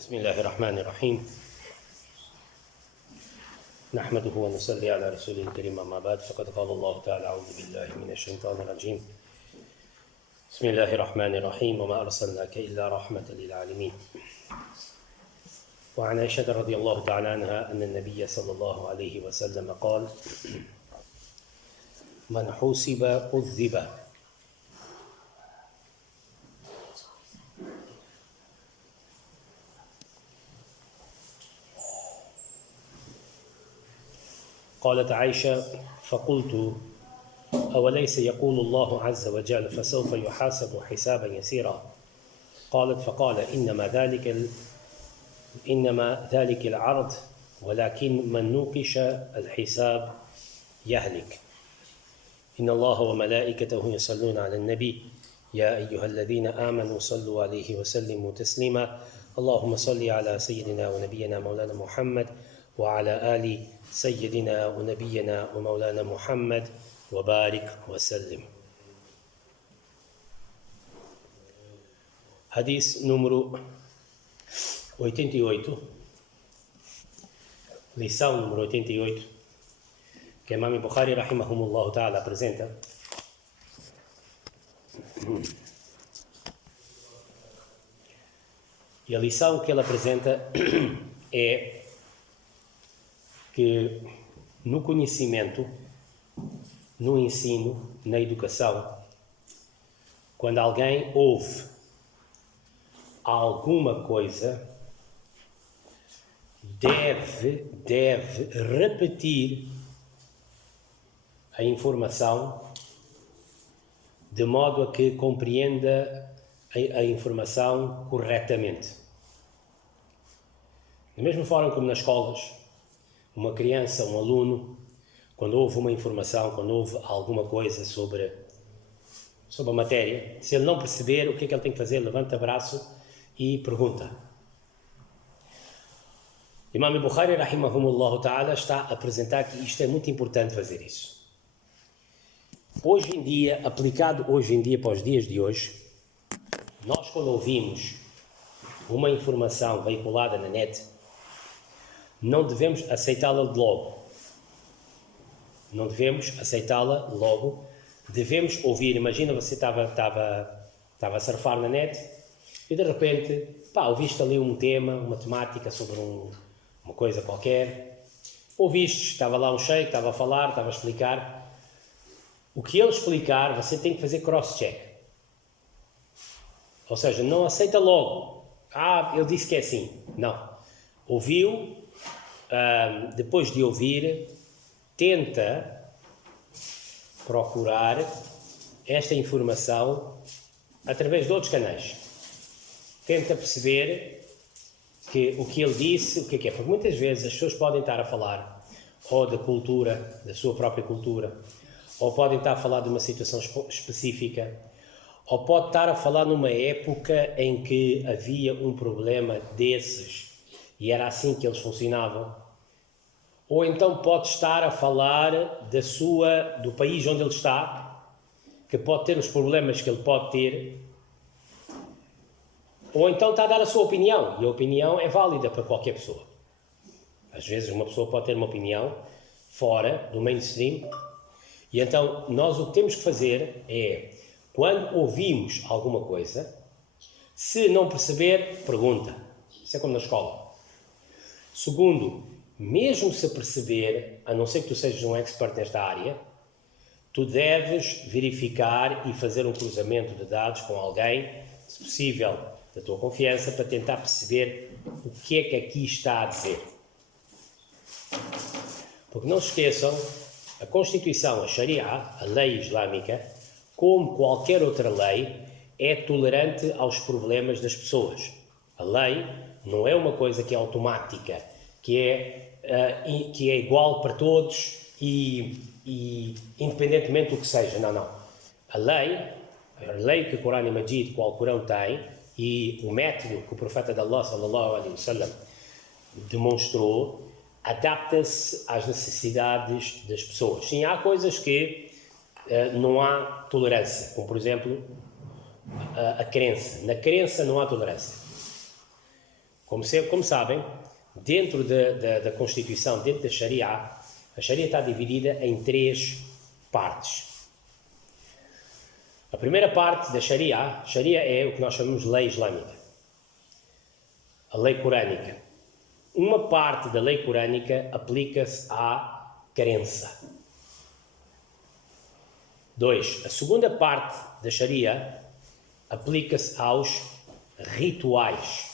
بسم الله الرحمن الرحيم نحمده ونصلي على رسوله الكريم أما بعد فقد قال الله تعالى أعوذ بالله من الشيطان الرجيم بسم الله الرحمن الرحيم وما أرسلناك إلا رحمة للعالمين وعن عائشة رضي الله تعالى عنها أن النبي صلى الله عليه وسلم قال من حوسب عذب قالت عائشة فقلت أوليس يقول الله عز وجل فسوف يحاسب حسابا يسيرا قالت فقال إنما ذلك العرض ولكن من نوقش الحساب يهلك إن الله وملائكته يصلون على النبي يا أيها الذين آمنوا صلوا عليه وسلموا تسليما اللهم صل على سيدنا ونبينا مولانا محمد وعلى آل سيدنا ونبينا ومولانا محمد وبارك وسلم. Hadith número 88, lição número 88, que Imam Bukhari rahimahumullah ta'ala apresenta. E a lição que ele apresenta é que no conhecimento, no ensino, na educação, quando alguém ouve alguma coisa, deve repetir a informação de modo a que compreenda a informação corretamente. Da mesma forma como nas escolas, uma criança, um aluno, quando ouve uma informação, quando ouve alguma coisa sobre a matéria, se ele não perceber, o que é que ele tem que fazer? Levanta o braço e pergunta. Imam Bukhari, rahimahumullah ta'ala, está a apresentar que isto é muito importante fazer isso. Hoje em dia, aplicado hoje em dia para os dias de hoje, nós quando ouvimos uma informação veiculada na net, não devemos aceitá-la logo. Não devemos aceitá-la logo. Devemos ouvir. Imagina, você estava a surfar na net e de repente, ouviste ali um tema, uma temática sobre uma coisa qualquer. Ouviste, estava lá um sheikh, estava a falar, estava a explicar. O que ele explicar, você tem que fazer cross-check. Ou seja, não aceita logo. Ele disse que é assim. Não. Ouviu. Depois de ouvir, tenta procurar esta informação através de outros canais. Tenta perceber o que ele disse, o que é. Porque muitas vezes as pessoas podem estar a falar ou da cultura, da sua própria cultura, ou podem estar a falar de uma situação específica, ou pode estar a falar numa época em que havia um problema desses e era assim que eles funcionavam. Ou então pode estar a falar do país onde ele está, que pode ter os problemas que ele pode ter. Ou então está a dar a sua opinião, e a opinião é válida para qualquer pessoa. Às vezes uma pessoa pode ter uma opinião fora do mainstream, e então nós o que temos que fazer é, quando ouvimos alguma coisa, se não perceber, pergunta. Isso é como na escola. Segundo, mesmo se perceber, a não ser que tu sejas um expert nesta área, tu deves verificar e fazer um cruzamento de dados com alguém, se possível, da tua confiança, para tentar perceber o que é que aqui está a dizer. Porque não se esqueçam, a Constituição, a Sharia, a lei islâmica, como qualquer outra lei, é tolerante aos problemas das pessoas. A lei não é uma coisa que é automática, que é igual para todos e independentemente do que seja. Não. A lei que o Corão e Majid, que o Alcorão tem, e o método que o profeta de Allah sallallahu alaihi wasallam demonstrou, adapta-se às necessidades das pessoas. Sim, há coisas que não há tolerância, como por exemplo a crença. Na crença não há tolerância. Como sabem, dentro da Constituição, dentro da Sharia, a Sharia está dividida em 3 partes. A primeira parte da Sharia é o que nós chamamos de lei islâmica, a lei corânica. Uma parte da lei corânica aplica-se à crença. 2. A segunda parte da Sharia aplica-se aos rituais.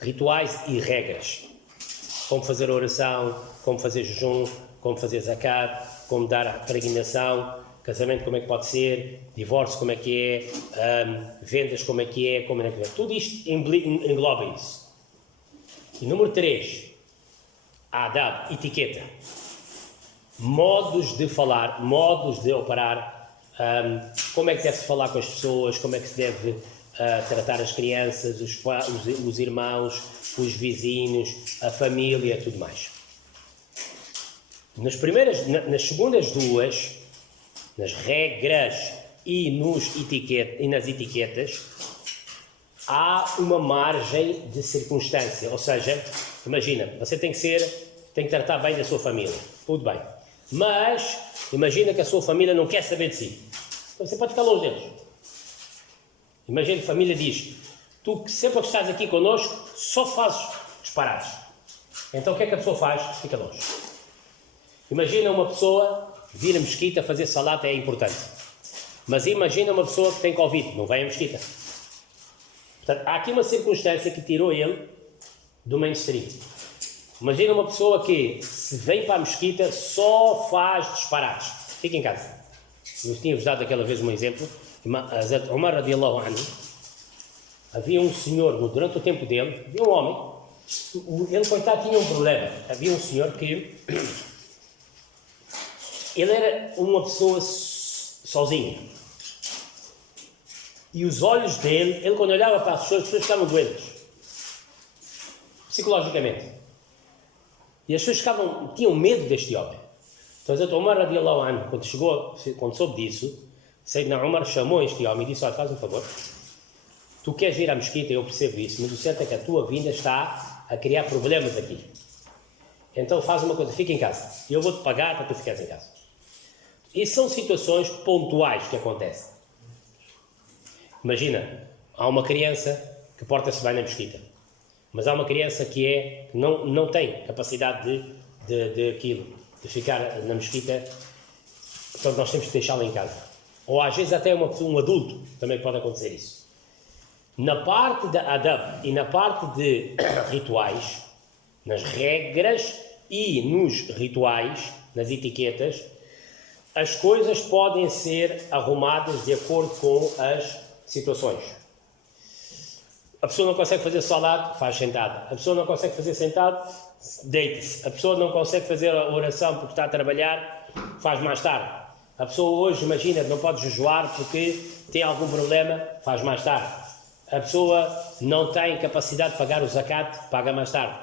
Rituais e regras. Como fazer oração, como fazer jejum, como fazer zakat, como dar a peregrinação, casamento como é que pode ser, divórcio como é que é, vendas como é que é, tudo isto engloba isso. E número 3, adab, etiqueta, modos de falar, modos de operar, como é que deve-se falar com as pessoas, como é que se deve tratar as crianças, os irmãos, os vizinhos, a família, tudo mais. Nas segundas 2, nas regras e nas etiquetas, há uma margem de circunstância, ou seja, imagina, você tem que tratar bem da sua família, tudo bem, mas imagina que a sua família não quer saber de si, então você pode ficar longe deles. Imagina que a família diz, tu sempre que estás aqui connosco, só fazes disparates, então o que é que a pessoa faz? Fica longe. Imagina uma pessoa vir à mesquita fazer salata, é importante, mas imagina uma pessoa que tem Covid, não vai à mesquita. Portanto, há aqui uma circunstância que tirou ele do mainstream. Imagina uma pessoa que, se vem para a mesquita, só faz disparates. Fica em casa. Eu tinha-vos dado aquela vez um exemplo. Hazrat Umar radiallahu anhu, havia um senhor, durante o tempo dele, havia um homem, ele, coitado, tinha um problema. Havia um senhor que, ele era uma pessoa sozinha. E os olhos dele, ele quando olhava para as pessoas ficavam doentes, psicologicamente. E as pessoas tinham medo deste homem. Então, Hazrat Umar radiallahu anhu, quando soube disso, Sayyidina Umar chamou este homem e disse, olha, faz um favor, tu queres ir à mesquita, eu percebo isso, mas o certo é que a tua vinda está a criar problemas aqui. Então faz uma coisa, fica em casa, eu vou-te pagar para tu ficares em casa. E são situações pontuais que acontecem. Imagina, há uma criança que porta-se bem na mesquita, mas há uma criança que não tem capacidade de ficar na mesquita, então nós temos que deixá-la em casa. Ou às vezes até um adulto também pode acontecer isso. Na parte da adab e na parte de rituais, nas regras e nos rituais, nas etiquetas, as coisas podem ser arrumadas de acordo com as situações. A pessoa não consegue fazer salat, faz sentado. A pessoa não consegue fazer sentado, deita-se. A pessoa não consegue fazer a oração porque está a trabalhar, faz mais tarde. A pessoa hoje, imagina, não pode jejuar porque tem algum problema, faz mais tarde. A pessoa não tem capacidade de pagar o zakat, paga mais tarde.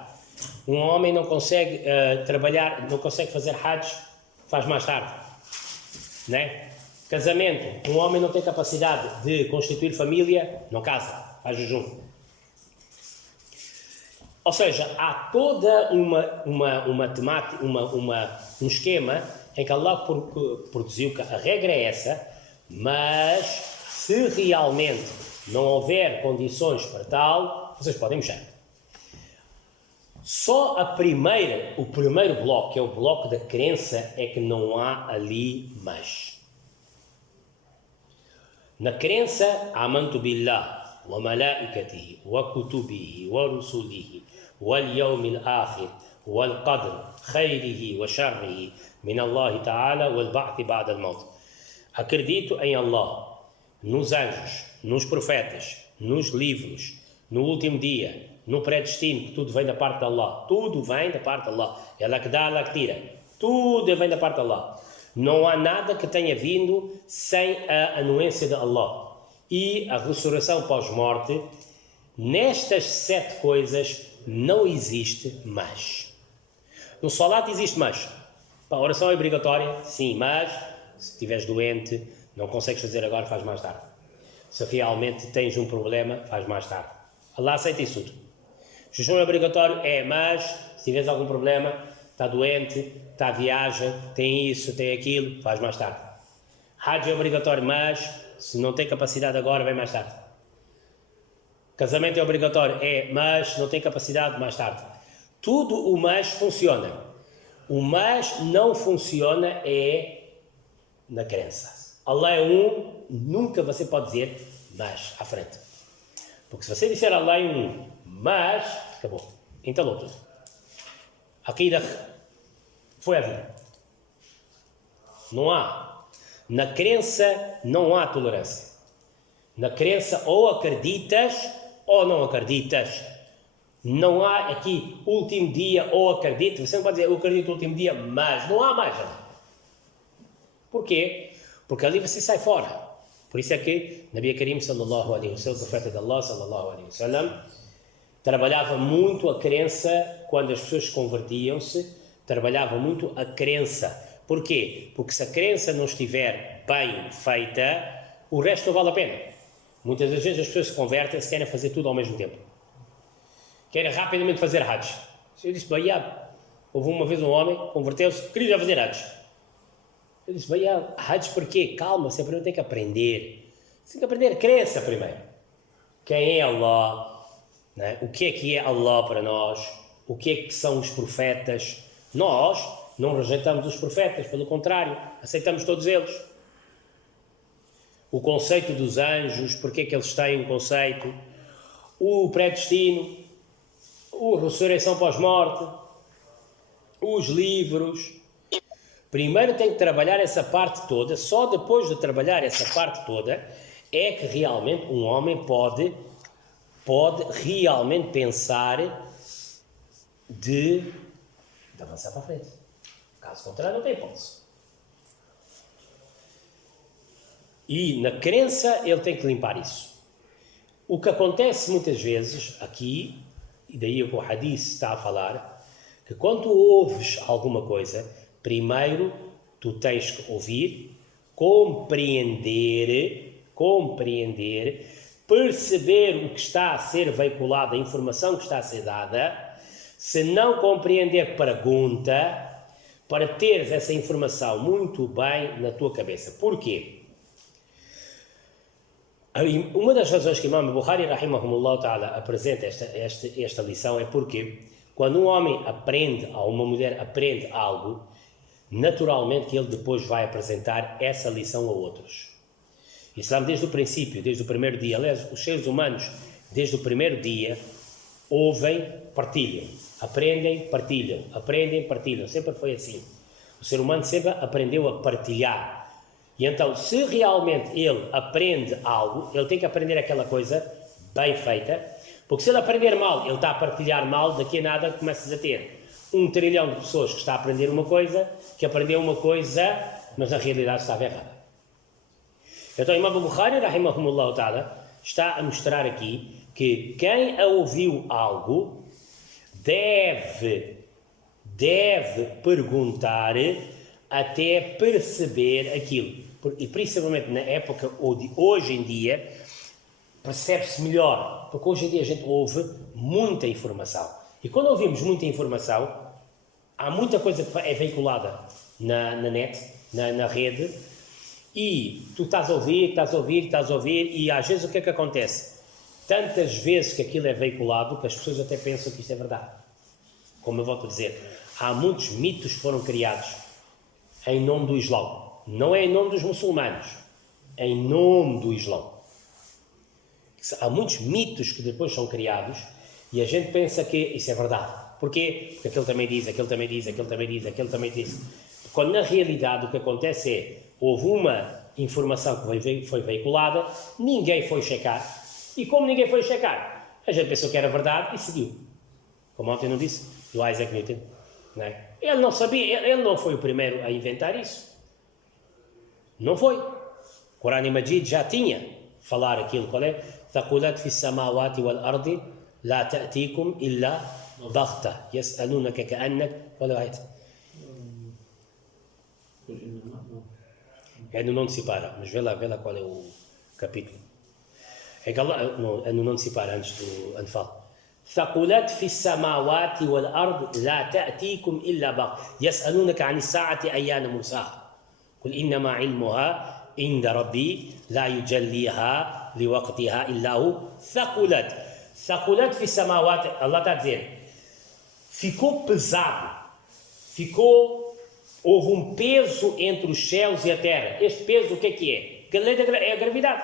Um homem não consegue trabalhar, não consegue fazer hajj, faz mais tarde. Né? Casamento, um homem não tem capacidade de constituir família, não casa, faz jejum. Ou seja, há toda uma temática, um esquema em que Allah produziu que a regra é essa, mas se realmente não houver condições para tal, vocês podem mexer. Só o primeiro bloco, que é o bloco da crença, é que não há ali mais. Na crença, amantu billah, wa malaikatihi, wa kutubihi, wa rusulihi, wal yawmil akhir, wal qadr, khayrihi wa sharrihi, min Allah Ta'ala, wal ba'thi ba'da al-maut. Acredito em Allah, nos anjos, nos profetas, nos livros, no último dia, no predestino, que tudo vem da parte de Allah. Tudo vem da parte de Allah. Ela que dá, ela que tira. Tudo vem da parte de Allah. Não há nada que tenha vindo sem a anuência de Allah. E a ressurreição pós-morte, nestas 7 coisas, não existe mais. No salat existe mais. A oração é obrigatória, sim, mas se estiveres doente, não consegues fazer agora, faz mais tarde. Se realmente tens um problema, faz mais tarde. Allah aceita isso tudo. Jejum é obrigatório? É, mas se tiveres algum problema, está doente, está à viagem, tem isso, tem aquilo, faz mais tarde. Hajj é obrigatório, mas se não tem capacidade agora, vem mais tarde. Casamento é obrigatório? É, mas não tem capacidade, mais tarde. Tudo o mas funciona. O mas não funciona é na crença. Allah é um, nunca você pode dizer mas à frente. Porque se você disser Allah é um, mas, acabou. Entalou tudo. A Aqida foi a vida. Não há. Na crença não há tolerância. Na crença ou acreditas ou não acreditas. Não há aqui último dia ou acredito. Você não pode dizer eu acredito no último dia, mas não há mais. Porquê? Porque ali você sai fora. Por isso é que Nabi Karim sallallahu alaihi wasallam, o profeta de Allah sallallahu alaihi wasallam, trabalhava muito a crença quando as pessoas convertiam-se, trabalhava muito a crença. Porquê? Porque se a crença não estiver bem feita, o resto não vale a pena. Muitas das vezes as pessoas se convertem e querem fazer tudo ao mesmo tempo. Querem rapidamente fazer Hajj. Eu disse, houve uma vez um homem, converteu-se, queria já fazer Hajj. Eu disse, Hajj porquê? Calma, você primeiro tem que aprender. Você tem que aprender crença primeiro. Quem é Allah? Né? O que é Allah para nós? O que é que são os profetas? Nós não rejeitamos os profetas, pelo contrário, aceitamos todos eles. O conceito dos anjos, porque é que eles têm um conceito? O predestino, a ressurreição pós-morte, os livros. Primeiro tem que trabalhar essa parte toda, só depois de trabalhar essa parte toda é que realmente um homem pode realmente pensar de avançar para a frente. Caso contrário, não tem hipótese. E na crença ele tem que limpar isso. O que acontece muitas vezes aqui, e daí o que o Hadith está a falar, que quando tu ouves alguma coisa, primeiro tu tens que ouvir, compreender, perceber o que está a ser veiculado, a informação que está a ser dada. Se não compreender, pergunta, para teres essa informação muito bem na tua cabeça. Porquê? Uma das razões que Imam Bukhari rahimahumullah ta'ala apresenta esta lição é porque quando um homem aprende, ou uma mulher aprende algo, naturalmente que ele depois vai apresentar essa lição a outros. O Islã desde o princípio, desde o primeiro dia, aliás, os seres humanos desde o primeiro dia ouvem, partilham, aprendem, partilham, sempre foi assim. O ser humano sempre aprendeu a partilhar. E então, se realmente ele aprende algo, ele tem que aprender aquela coisa bem feita, porque se ele aprender mal, ele está a partilhar mal, daqui a nada começas a ter 1 trilhão de pessoas que está a aprender uma coisa, que aprendeu uma coisa, mas na realidade estava errada. Então, Imam Bukhari, rahimahumullah ta'ala, está a mostrar aqui que quem ouviu algo deve perguntar até perceber aquilo. E principalmente na época de hoje em dia, percebe-se melhor, porque hoje em dia a gente ouve muita informação. E quando ouvimos muita informação, há muita coisa que é veiculada na net, na rede, e tu estás a ouvir, e às vezes o que é que acontece? Tantas vezes que aquilo é veiculado que as pessoas até pensam que isto é verdade. Como eu volto a dizer, há muitos mitos que foram criados em nome do Islão. Não é em nome dos muçulmanos, é em nome do Islão. Há muitos mitos que depois são criados e a gente pensa que isso é verdade. Porquê? Porque aquele também diz, aquele também diz. Quando na realidade o que acontece é, houve uma informação que foi veiculada, ninguém foi checar. E como ninguém foi checar, a gente pensou que era verdade e seguiu. Como ontem não disse, do Isaac Newton. Não é? Ele não sabia, ele não foi o primeiro a inventar isso. Não foi. O Corão Majid já tinha falar aquilo, qual é? ثقلت في السماوات والأرض لا تأتيكم إلا بغتة يسألونك كأنك ولا آية. É no não se separa, mas vê lá qual é o capítulo. É que Allah, não antecipar antes do anfal. ثقلت في السماوات والأرض لا تأتيكم إلا بغتة يسألونك عن الساعة أيان مرساها قل إنما علمها عند ربي لا يجليها لوقتها إلا هو ثقلت في السماوات. Allah está a dizer, ficou pesado, houve um peso entre os céus e a terra. Este peso o que é? Que a lei é a gravidade,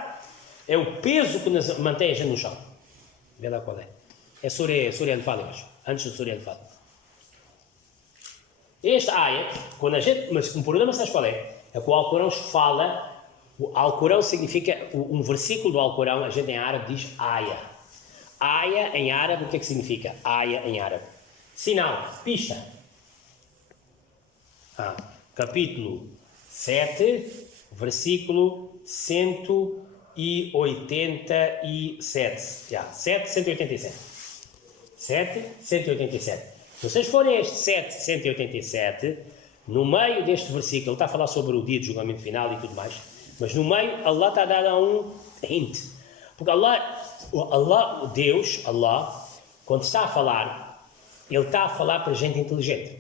é o peso que nos mantém a gente no chão. Vê lá qual é. É Surah Al-Fal, antes do Surah Al-Fal. Esta área, quando a gente, mas um problema, sabes qual é? É que o Alcorão fala, o Alcorão significa, um versículo do Alcorão, a gente em árabe diz aya. Aya em árabe, o que é que significa? Aya em árabe. Sinal, pista. Capítulo 7, versículo 187. 187. 187. Se vocês forem a este 187, no meio deste versículo, ele está a falar sobre o dia do julgamento final e tudo mais, mas no meio, Allah está a dar um hint. Porque Deus, quando está a falar, ele está a falar para gente inteligente.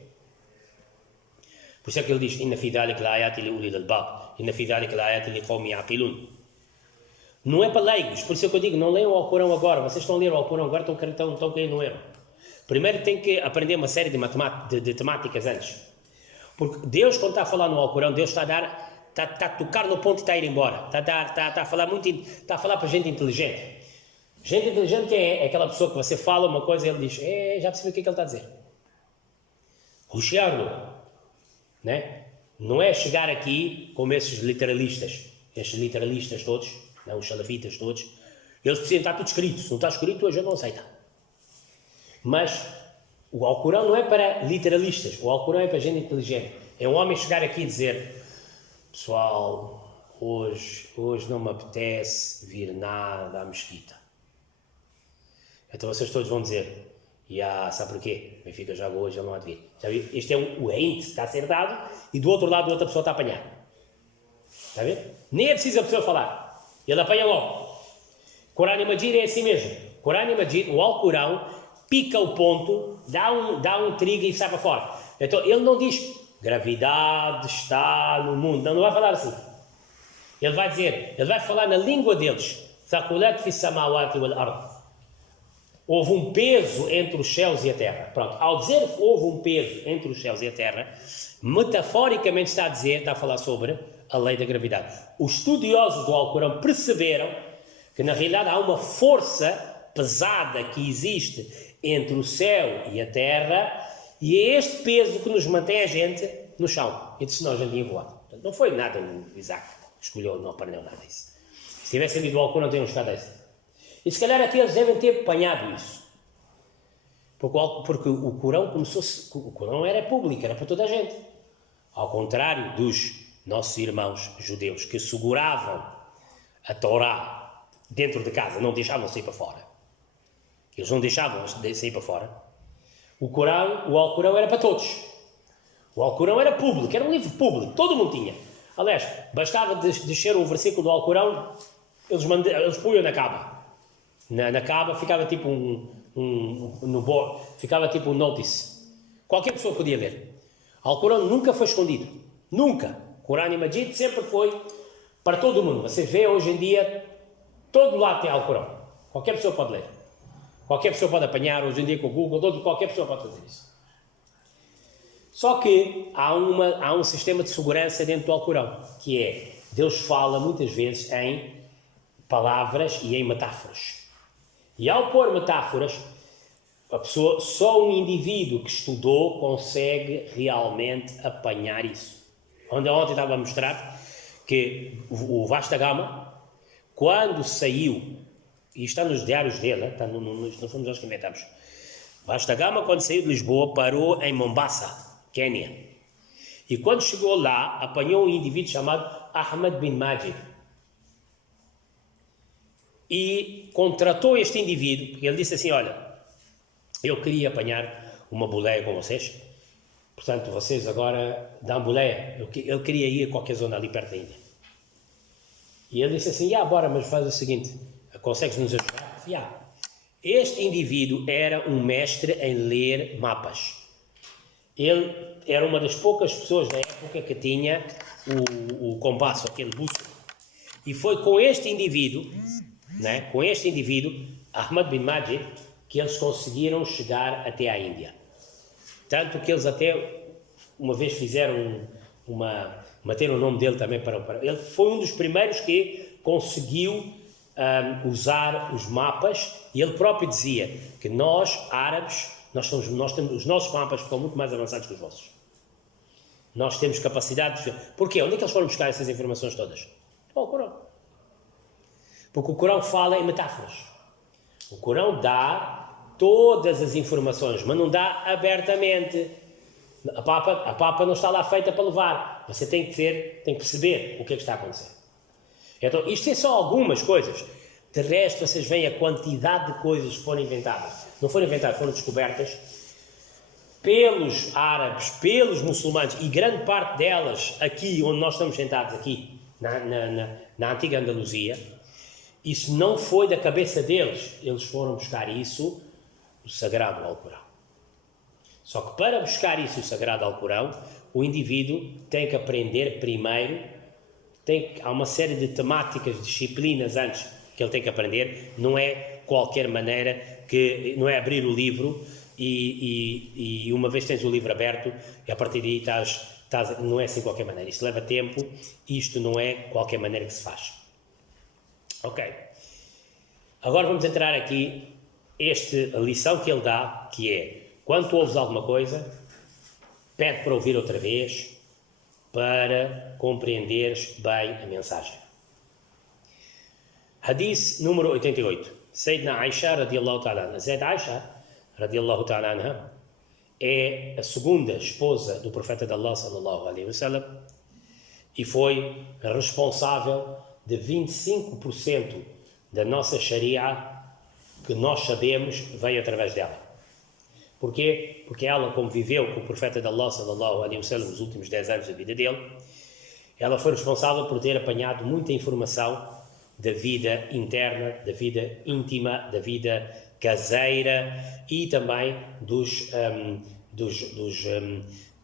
Por isso é que ele diz, Inna fi dhalika la'ayati li ulil albab, Inna fi dhalika la'ayati li qawmi ya'qilun. Não é para leigos, por isso é que eu digo, não leiam o Alcorão agora, vocês estão a ler o Alcorão agora, estão caindo no erro. Primeiro tem que aprender uma série de temáticas antes. Porque Deus, quando está a falar no Alcorão, Deus está a tocar no ponto e está a ir embora. Está a falar para gente inteligente. Gente inteligente é aquela pessoa que você fala uma coisa e ele diz, já percebi o que ele está a dizer. Huxiarlo, né? Não é chegar aqui como esses literalistas todos, não, os salafitas todos, eles precisam estar tudo escrito. Se não está escrito, a gente não aceita. Mas o Alcorão não é para literalistas, o Alcorão é para gente inteligente. É um homem chegar aqui e dizer, pessoal, hoje não me apetece vir nada à mesquita. Então vocês todos vão dizer, sabe porquê? Benfica joga hoje, ele não há de vir. Já viu? Este é o hint, está a ser dado, e do outro lado outra pessoa está a apanhar. Está a ver? Nem é preciso a pessoa falar. Ele apanha logo. Corão e Majid é assim mesmo. Corão e Majid, o Alcorão, pica o ponto, dá um trigo e sai para fora. Então ele não diz, gravidade está no mundo. Não vai falar assim. Ele vai falar na língua deles. Thaqulat fi samawati wal ard. Houve um peso entre os céus e a terra. Pronto, ao dizer que houve um peso entre os céus e a terra, metaforicamente está a falar sobre a lei da gravidade. Os estudiosos do Alcorão perceberam que na realidade há uma força pesada que existe entre o céu e a terra e é este peso que nos mantém a gente no chão. E senão a gente ia voar. Portanto, não foi nada o Isaac escolheu, não aprendeu nada disso. Se tivesse lido o Alcorão, tinham chegado a isso. E se calhar até eles devem ter apanhado isso. Porque o Corão era público, era para toda a gente. Ao contrário dos nossos irmãos judeus que seguravam a Torá dentro de casa, não deixavam sair para fora. Eles não deixavam sair para fora. O Alcorão era para todos. O Alcorão era público, era um livro público, todo mundo tinha. Aliás, bastava descer um versículo do Alcorão, eles punham na Caba. Na Caba ficava tipo ficava tipo um notice. Qualquer pessoa podia ler. O Alcorão nunca foi escondido. Nunca. Corão e Majid sempre foi para todo o mundo. Você vê hoje em dia, todo lado tem Alcorão. Qualquer pessoa pode ler. Qualquer pessoa pode apanhar, hoje em dia com o Google, qualquer pessoa pode fazer isso. Só que há um sistema de segurança dentro do Alcorão, que é, Deus fala muitas vezes em palavras e em metáforas. E ao pôr metáforas, só um indivíduo que estudou consegue realmente apanhar isso. Ontem estava a mostrar que o Vasta Gama, quando saiu, e está nos diários dele, não fomos nós que inventamos, Vasta Gama, quando saiu de Lisboa, parou em Mombasa, Quênia. E quando chegou lá, apanhou um indivíduo chamado Ahmed bin Majid. E contratou este indivíduo, porque ele disse assim, olha, eu queria apanhar uma boleia com vocês, portanto, vocês agora dão boleia. Ele queria ir a qualquer zona ali perto da ilha. E ele disse assim, bora, mas faz o seguinte, consegues nos ajudar? Este indivíduo era um mestre em ler mapas. Ele era uma das poucas pessoas da época que tinha o compasso, aquele bússola. E foi com este indivíduo, né, Ahmad bin Majid, que eles conseguiram chegar até à Índia. Tanto que eles até uma vez fizeram meteram o nome dele também para... Ele foi um dos primeiros que conseguiu usar os mapas, e ele próprio dizia que nós, árabes, nós temos, os nossos mapas estão muito mais avançados que os vossos. Nós temos capacidade de... Porquê? Onde é que eles foram buscar essas informações todas? O Corão. Porque o Corão fala em metáforas. O Corão dá todas as informações, mas não dá abertamente. A papa não está lá feita para levar. Você tem que perceber o que é que está a acontecer. Então, isto é só algumas coisas. De resto, vocês veem a quantidade de coisas que foram inventadas. Não foram inventadas, foram descobertas pelos árabes, pelos muçulmanos, e grande parte delas aqui, onde nós estamos sentados aqui, na antiga Andaluzia. Isso não foi da cabeça deles. Eles foram buscar isso do Sagrado Alcorão. Só que para buscar isso, o Sagrado Alcorão, o indivíduo tem que aprender primeiro, há uma série de temáticas, disciplinas antes que ele tem que aprender, não é qualquer maneira, não é abrir o livro e uma vez tens o livro aberto, e a partir daí não é assim de qualquer maneira. Isto leva tempo, isto não é qualquer maneira que se faz. Ok. Agora vamos entrar aqui, a lição que ele dá, que é, quando tu ouves alguma coisa, pede para ouvir outra vez, para compreenderes bem a mensagem. Hadith número 88. Sayyidina Aisha radiallahu ta'ala anha. Sayyidina Aisha radiallahu ta'ala anha é a segunda esposa do profeta de Allah sallallahu alaihi wasallam e foi responsável de 25% da nossa Sharia que nós sabemos veio através dela. Porquê? Porque ela, como viveu com o profeta de Allah sallallahu alaihi wasallam nos últimos 10 anos da vida dele, ela foi responsável por ter apanhado muita informação da vida interna, da vida íntima, da vida caseira e também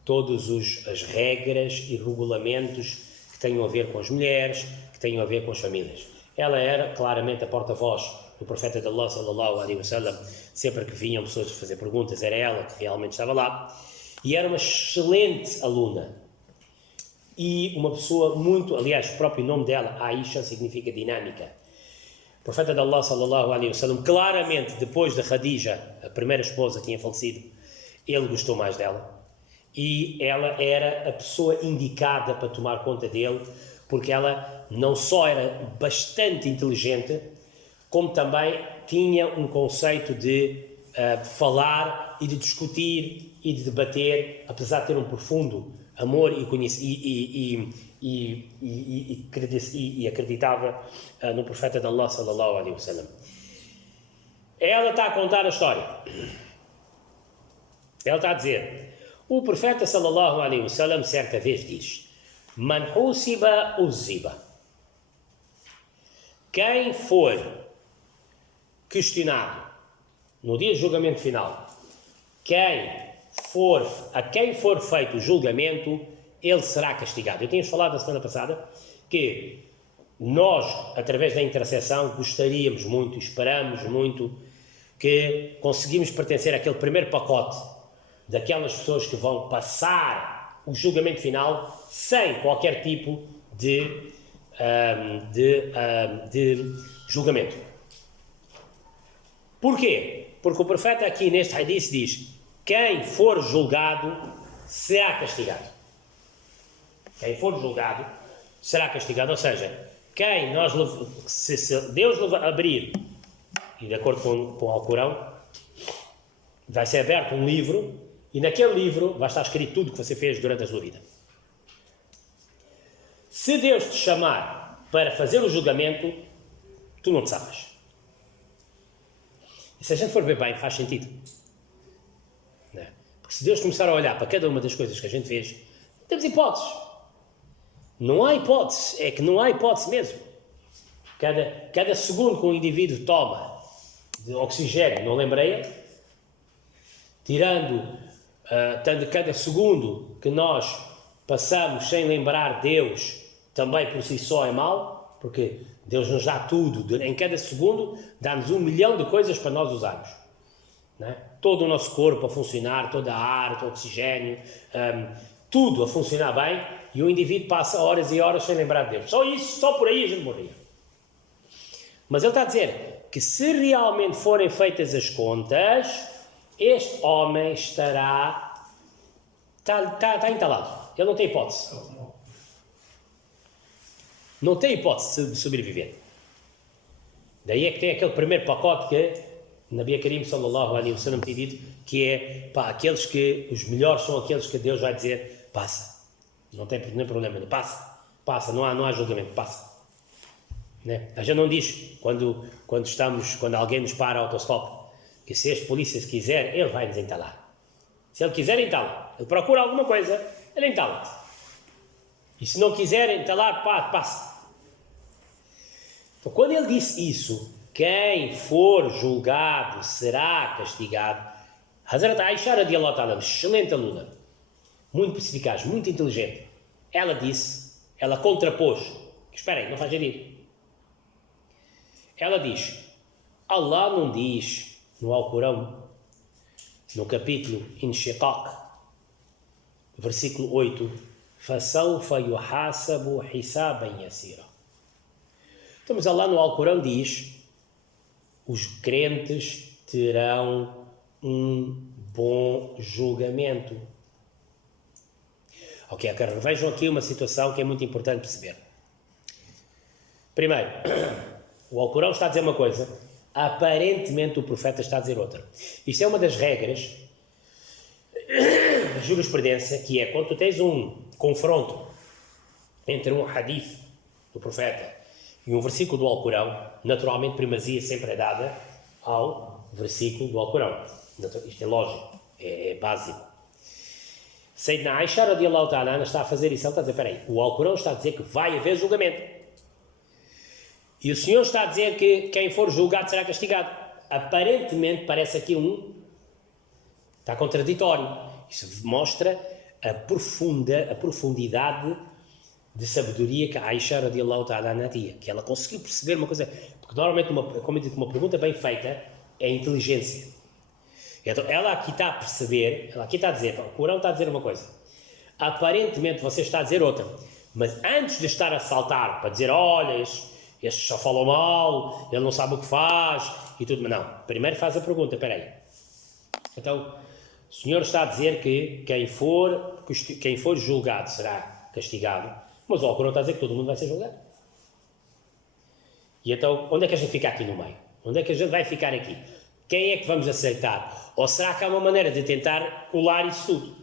todas as regras e regulamentos que tenham a ver com as mulheres, que tenham a ver com as famílias. Ela era claramente a porta-voz do profeta de Allah sallallahu alaihi wasallam. Sempre que vinham pessoas a fazer perguntas, era ela que realmente estava lá, e era uma excelente aluna e uma pessoa muito, aliás, o próprio nome dela, Aisha, significa dinâmica. O profeta de Allah sallallahu alaihi wasallam, claramente depois de Khadija, a primeira esposa que tinha falecido, ele gostou mais dela, e ela era a pessoa indicada para tomar conta dele, porque ela não só era bastante inteligente, como também tinha um conceito de falar e de discutir e de debater, apesar de ter um profundo amor e acreditava no profeta de Allah sallallahu alaihi wasallam. Ela está a contar a história. Ela está a dizer, o profeta sallallahu alaihi wasallam certa vez diz, Man husiba uziba. Quem for questionado no dia do julgamento final, a quem for feito o julgamento, ele será castigado. Eu tinha falado na semana passada que nós, através da intercessão, gostaríamos muito, esperamos muito que conseguimos pertencer àquele primeiro pacote daquelas pessoas que vão passar o julgamento final sem qualquer tipo de julgamento. Porquê? Porque o profeta aqui neste hadith diz, quem for julgado será castigado. Quem for julgado será castigado, ou seja, se Deus abrir, e de acordo com o Alcorão, vai ser aberto um livro, e naquele livro vai estar escrito tudo o que você fez durante a sua vida. Se Deus te chamar para fazer o julgamento, tu não te safas. E se a gente for ver bem, faz sentido. Não é? Porque se Deus começar a olhar para cada uma das coisas que a gente fez, não temos hipóteses. Não há hipótese, é que não há hipótese mesmo. Cada segundo que um indivíduo toma de oxigênio, não lembrei, tirando cada segundo que nós passamos sem lembrar Deus, também por si só é mau, porque Deus nos dá tudo, em cada segundo dá-nos 1 milhão de coisas para nós usarmos. Não é? Todo o nosso corpo a funcionar, toda a ar, todo o oxigênio, tudo a funcionar bem, e o indivíduo passa horas e horas sem lembrar de Deus. Só isso, só por aí a gente morria. Mas ele está a dizer que se realmente forem feitas as contas, este homem está entalado. Ele não tem hipótese. Não tem hipótese de sobreviver. Daí é que tem aquele primeiro pacote que Nabi Karim sallallahu alaihi wasallam tem dito, que é, aqueles que, os melhores são aqueles que Deus vai dizer, passa. Não tem nem problema, passa, não há julgamento, passa. Né? A gente não diz, quando alguém nos para autostop, que se este polícia se quiser, ele vai nos entalar. Se ele quiser, entala. Ele procura alguma coisa, ele entala. E se não quiser entalar, passa. Então, quando ele disse isso, quem for julgado será castigado. Hazrat Aisha radiallahu ta'ala, excelente aluna, muito perspicaz, muito inteligente. Ela contrapôs. Espera aí, não faz gerir. Ela diz, Allah não diz no Alcorão, no capítulo Inshiqaq, versículo 8, فَسَوْفَ يُحَاسَبُ حِسَابًا يَسِيرًا. Então, mas Allah no Alcorão diz, os crentes terão um bom julgamento. Ok, agora vejam aqui uma situação que é muito importante perceber. Primeiro, o Alcorão está a dizer uma coisa, aparentemente o profeta está a dizer outra. Isto é uma das regras da jurisprudência, que é quando tu tens um confronto entre um hadith do profeta e um versículo do Alcorão, naturalmente primazia sempre é dada ao versículo do Alcorão. Isto é lógico, é básico. Sayyidina Aisha radiallahu ta'ala está a fazer isso, ela está a dizer, espera aí, o Alcorão está a dizer que vai haver julgamento. E o Senhor está a dizer que quem for julgado será castigado. Aparentemente parece aqui está contraditório. Isso mostra a profundidade de sabedoria que a Aisha radiallahu ta'ala tinha, que ela conseguiu perceber uma coisa, porque normalmente, como eu disse, uma pergunta bem feita é inteligência. Então ela aqui está a perceber, ela aqui está a dizer, o Corão está a dizer uma coisa, aparentemente você está a dizer outra, mas antes de estar a saltar para dizer, olha, este só falou mal, ele não sabe o que faz e tudo, mas não, primeiro faz a pergunta, espera aí. Então, o Senhor está a dizer que quem for julgado será castigado, mas o Alcorão está a dizer que todo mundo vai ser julgado. E então, onde é que a gente fica aqui no meio? Onde é que a gente vai ficar aqui? Quem é que vamos aceitar? Ou será que há uma maneira de tentar colar isso tudo?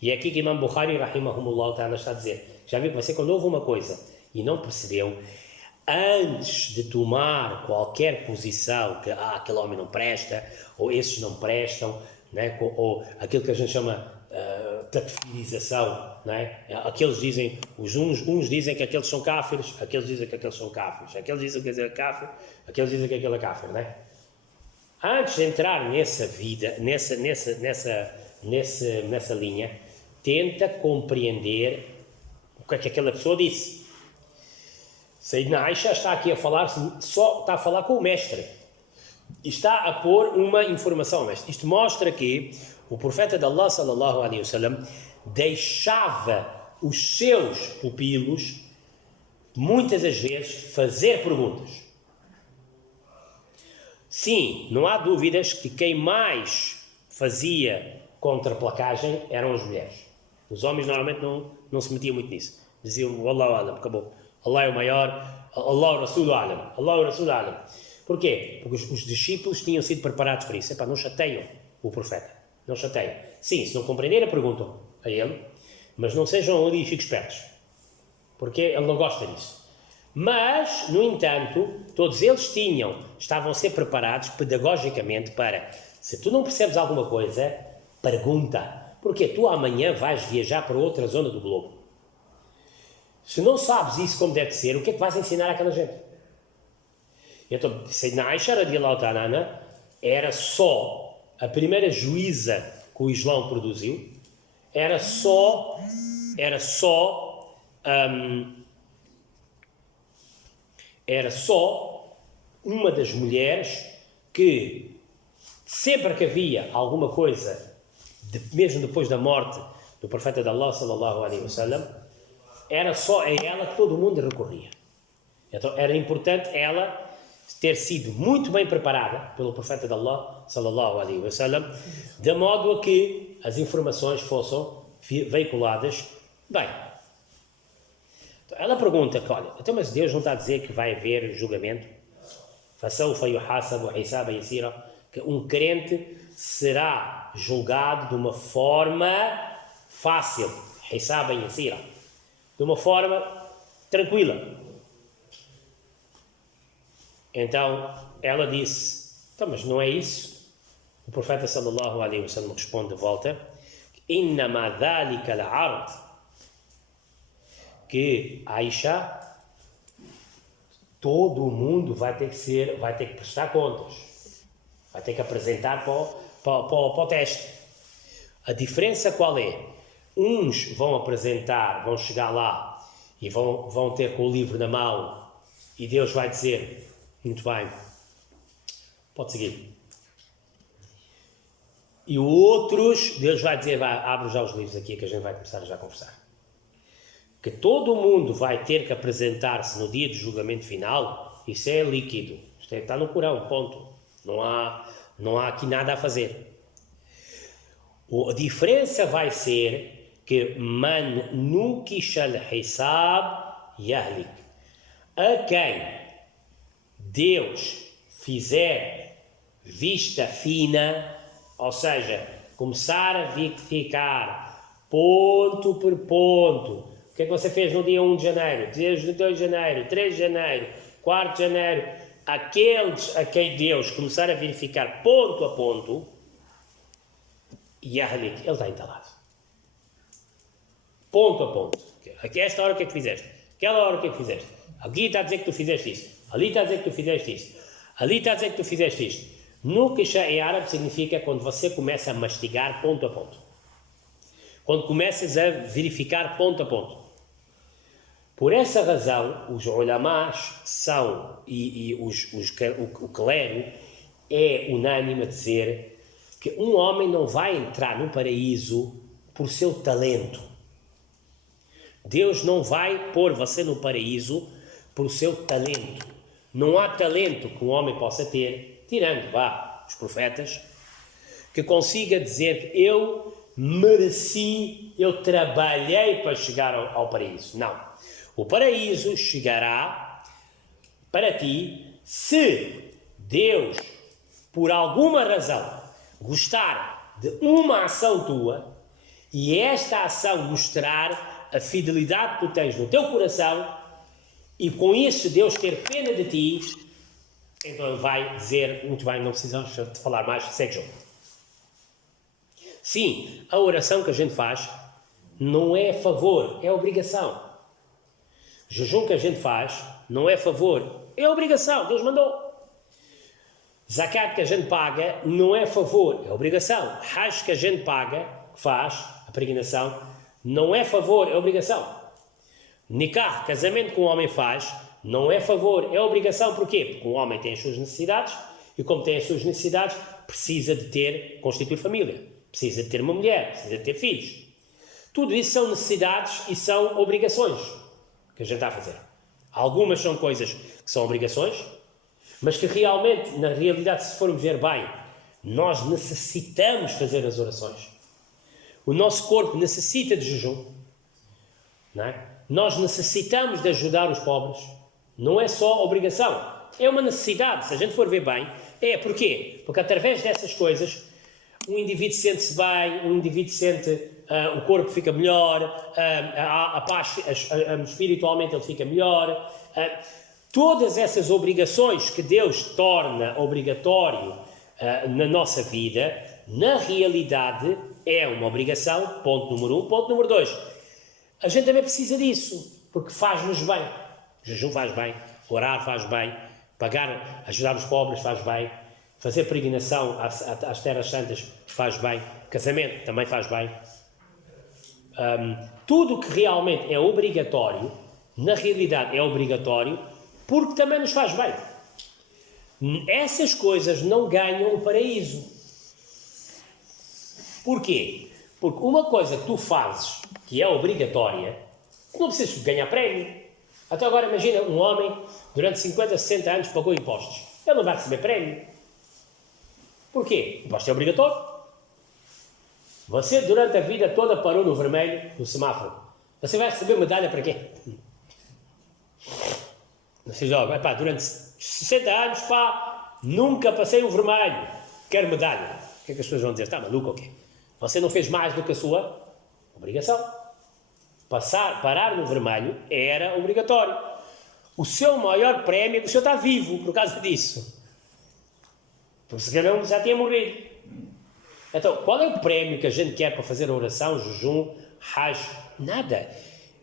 E é aqui que Imam Bukhari, rahimahumullah ta'ala, está a dizer, já viu que você quando ouve uma coisa e não percebeu, antes de tomar qualquer posição, que aquele homem não presta, ou esses não prestam, né? Ou aquilo que a gente chama takfirização, né? Aqueles dizem, uns dizem que aqueles são cáfiros, aqueles dizem que aqueles são cáfiros, aqueles dizem que aquele é cáfir, aqueles dizem que aquele é cáfir, né? Antes de entrar nessa vida, nessa linha, tenta compreender o que é que aquela pessoa disse. Sayyidina Aisha está aqui a falar, só está a falar com o mestre. E está a pôr uma informação ao mestre. Isto mostra que o profeta de Allah, sallallahu alaihi wasallam, deixava os seus pupilos, muitas das vezes, fazer perguntas. Sim, não há dúvidas que quem mais fazia contraplacagem eram as mulheres. Os homens normalmente não se metiam muito nisso. Diziam, Wallahu alam, acabou. Allah é o maior, Allah Rasul alam, Allah Rasul alam. Porquê? Porque os discípulos tinham sido preparados para isso. Não chateiam o profeta, não chateiam. Sim, se não compreenderem, perguntam a ele, mas não sejam ali e fiquem espertos, porque ele não gosta disso. Mas, no entanto, todos eles estavam a ser preparados pedagogicamente para, se tu não percebes alguma coisa, pergunta, porque tu amanhã vais viajar para outra zona do globo. Se não sabes isso como deve ser, o que é que vais ensinar àquela gente? Então, Sayyidina Aisha radiallahu ta'ala anha era só a primeira juíza que o Islão produziu, era só uma das mulheres que, sempre que havia alguma coisa, mesmo depois da morte do profeta de Allah, sallallahu alaihi wasallam, era só a ela que todo mundo recorria. Então era importante ela ter sido muito bem preparada pelo profeta de Allah, sallallahu alaihi wasallam, de modo a que as informações fossem veiculadas bem. Então, ela pergunta, olha, então, mas Deus não está a dizer que vai haver julgamento? Que um crente será julgado de uma forma fácil, de uma forma tranquila. Então ela disse, então, mas não é isso? O profeta sallallahu alaihi wasallam responde de volta, innama dhalika al-ard, que Aisha, todo o mundo vai ter que prestar contas, vai ter que apresentar para o teste. A diferença qual é? Uns vão apresentar, vão chegar lá e vão ter com o livro na mão e Deus vai dizer, muito bem, pode seguir. E outros, Deus vai dizer, abre já os livros aqui que a gente vai começar já a conversar. Que todo mundo vai ter que apresentar-se no dia do julgamento final, isso é líquido, isto está no Corão, ponto. Não há aqui nada a fazer. A diferença vai ser que man nukishal hisab yahlik, a quem Deus fizer vista fina, ou seja, começar a verificar ponto por ponto. O que é que você fez no dia 1 de janeiro, 2 de janeiro, 3 de janeiro, 4 de janeiro? Aqueles a quem Deus começar a verificar ponto a ponto, Yahlik, ele está entalado. Ponto a ponto. Aqui, esta hora o que é que fizeste? Aquela hora o que é que fizeste? Aqui está a dizer que tu fizeste isso. Ali está a dizer que tu fizeste isso. Ali está a dizer que tu fizeste isto. Nukisha em árabe significa quando você começa a mastigar ponto a ponto. Quando começas a verificar ponto a ponto. Por essa razão, os ulamás são, o clero é unânime a dizer que um homem não vai entrar no paraíso por seu talento. Deus não vai pôr você no paraíso por seu talento. Não há talento que um homem possa ter, tirando, os profetas, que consiga dizer que eu mereci, eu trabalhei para chegar ao paraíso. Não. O paraíso chegará para ti se Deus, por alguma razão, gostar de uma ação tua e esta ação mostrar a fidelidade que tu tens no teu coração e com isso Deus ter pena de ti, então ele vai dizer, muito bem, não precisamos de falar mais, segue junto. Sim, a oração que a gente faz não é favor, é obrigação. O jejum que a gente faz não é favor, é obrigação, Deus mandou. Zakat que a gente paga não é favor, é obrigação. Hajj que a gente paga, faz, a peregrinação, não é favor, é obrigação. Nikah, casamento que um homem faz, não é favor, é obrigação. Porquê? Porque um homem tem as suas necessidades e como tem as suas necessidades, precisa de constituir família, precisa de ter uma mulher, precisa de ter filhos. Tudo isso são necessidades e são obrigações que a gente está a fazer. Algumas são coisas que são obrigações, mas que realmente, na realidade, se formos ver bem, nós necessitamos fazer as orações. O nosso corpo necessita de jejum, não é? Nós necessitamos de ajudar os pobres. Não é só obrigação, é uma necessidade. Se a gente for ver bem, porquê? Porque através dessas coisas, um indivíduo sente-se bem, um indivíduo sente, o corpo fica melhor, a paz, espiritualmente ele fica melhor. Todas essas obrigações que Deus torna obrigatório na nossa vida, na realidade é uma obrigação, ponto número 1. Ponto número 2, a gente também precisa disso, porque faz-nos bem. O jejum faz bem, orar faz bem, ajudar os pobres faz bem, fazer peregrinação às terras santas faz bem, casamento também faz bem. Tudo o que realmente é obrigatório, na realidade é obrigatório, porque também nos faz bem. Essas coisas não ganham o paraíso. Porquê? Porque uma coisa que tu fazes, que é obrigatória, não precisas ganhar prémio. Até agora imagina um homem, durante 50, 60 anos pagou impostos. Ele não vai receber prémio. Porquê? O imposto é obrigatório. Você durante a vida toda parou no vermelho, no semáforo. Você vai receber medalha para quê? Você joga, durante 60 anos, nunca passei o vermelho. Quero medalha. O que é que as pessoas vão dizer? Está maluco ou quê? Você não fez mais do que a sua obrigação. Parar no vermelho era obrigatório. O seu maior prémio é que o senhor está vivo por causa disso. Porque se calhar já tinha morrido. Então, qual é o prémio que a gente quer para fazer a oração, jejum, hajj? Nada.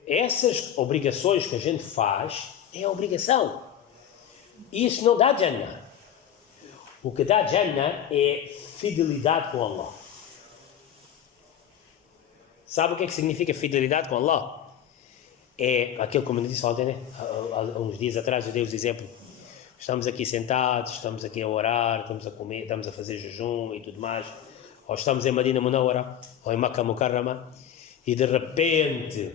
Essas obrigações que a gente faz é a obrigação. Isso não dá Jannah. O que dá Jannah é fidelidade com Allah. Sabe o que é que significa fidelidade com Allah? É aquilo, como eu disse ontem, né? Há uns dias atrás eu dei os exemplos. Estamos aqui sentados, estamos aqui a orar, estamos a comer, estamos a fazer jejum e tudo mais. Ou estamos em Madina Munawwara, ou em Makkah Mukarrama, e de repente